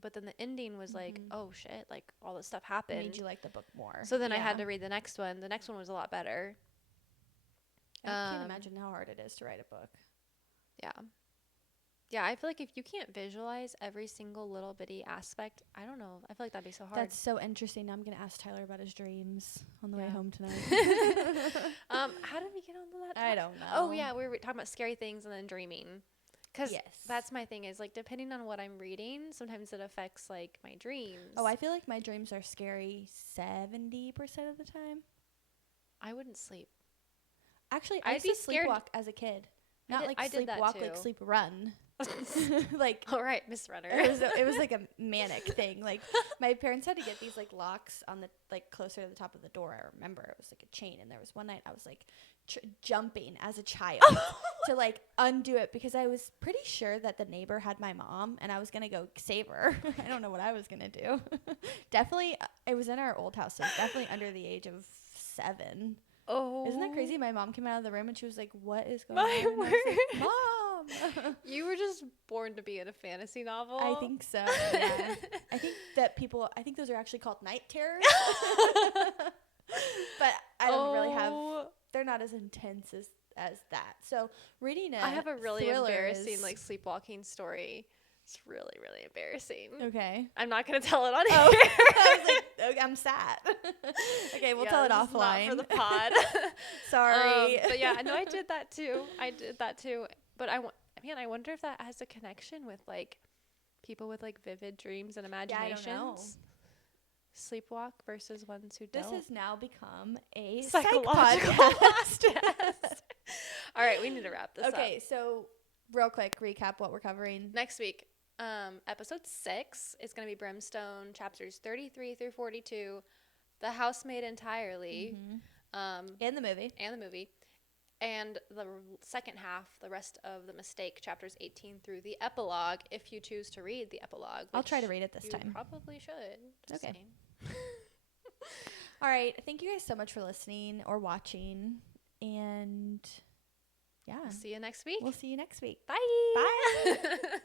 but then the ending was like, oh shit, like all this stuff happened. Made you like the book more. So then I had to read the next one. The next one was a lot better. I can't imagine how hard it is to write a book. Yeah. Yeah, I feel like if you can't visualize every single little bitty aspect, I don't know. I feel like that'd be so hard. That's so interesting. Now I'm going to ask Tyler about his dreams on the way home tonight. How did we get onto that? I don't know. Oh, yeah, we were talking about scary things and then dreaming. 'Cause Yes. that's my thing is, like, depending on what I'm reading, sometimes it affects, like, my dreams. Oh, I feel like my dreams are scary 70% of the time. I wouldn't sleep. Actually, I I'd used be to scared. sleepwalk as a kid. Not like I did that sleepwalk, too. like sleep run. Like, All right, Miss Runner. it was like a manic thing. Like, my parents had to get these like locks on the like closer to the top of the door. I remember it was like a chain, and there was one night I was like jumping as a child to like undo it because I was pretty sure that the neighbor had my mom, and I was gonna go save her. I don't know what I was gonna do. Definitely, it was in our old house, so definitely under the age of 7. Oh, Isn't that crazy? My mom came out of the room and she was like, "What is going on?" My And I was word. like, "Mom." You were just born to be in a fantasy novel. I think so. Yeah. I think those are actually called night terrors. But I don't really have. They're not as intense as that. So reading I have a really thriller embarrassing like sleepwalking story. It's really, really embarrassing. Okay. I'm not gonna tell it on Oh, here. I was like, okay, I'm sad. Okay, we'll tell it this is not offline for the pod. Sorry. But yeah, no, I did that too. But I wonder if that has a connection with like people with like vivid dreams and imaginations. Yeah, I don't know. Sleepwalk versus ones who This don't. has now become a Psychological podcast. podcast. All right, we need to wrap this up. Okay, so real quick recap what we're covering. Next week, episode 6 is going to be Brimstone, chapters 33 through 42, The Housemaid entirely, In the movie. and the movie, and the second half, the rest of the mistake, chapters 18 through the epilogue, if you choose to read the epilogue. I'll try to which read it this you time. probably should. Just Okay. saying. All right. Thank you guys so much for listening or watching. And yeah. See you next week. We'll see you next week. Bye. Bye.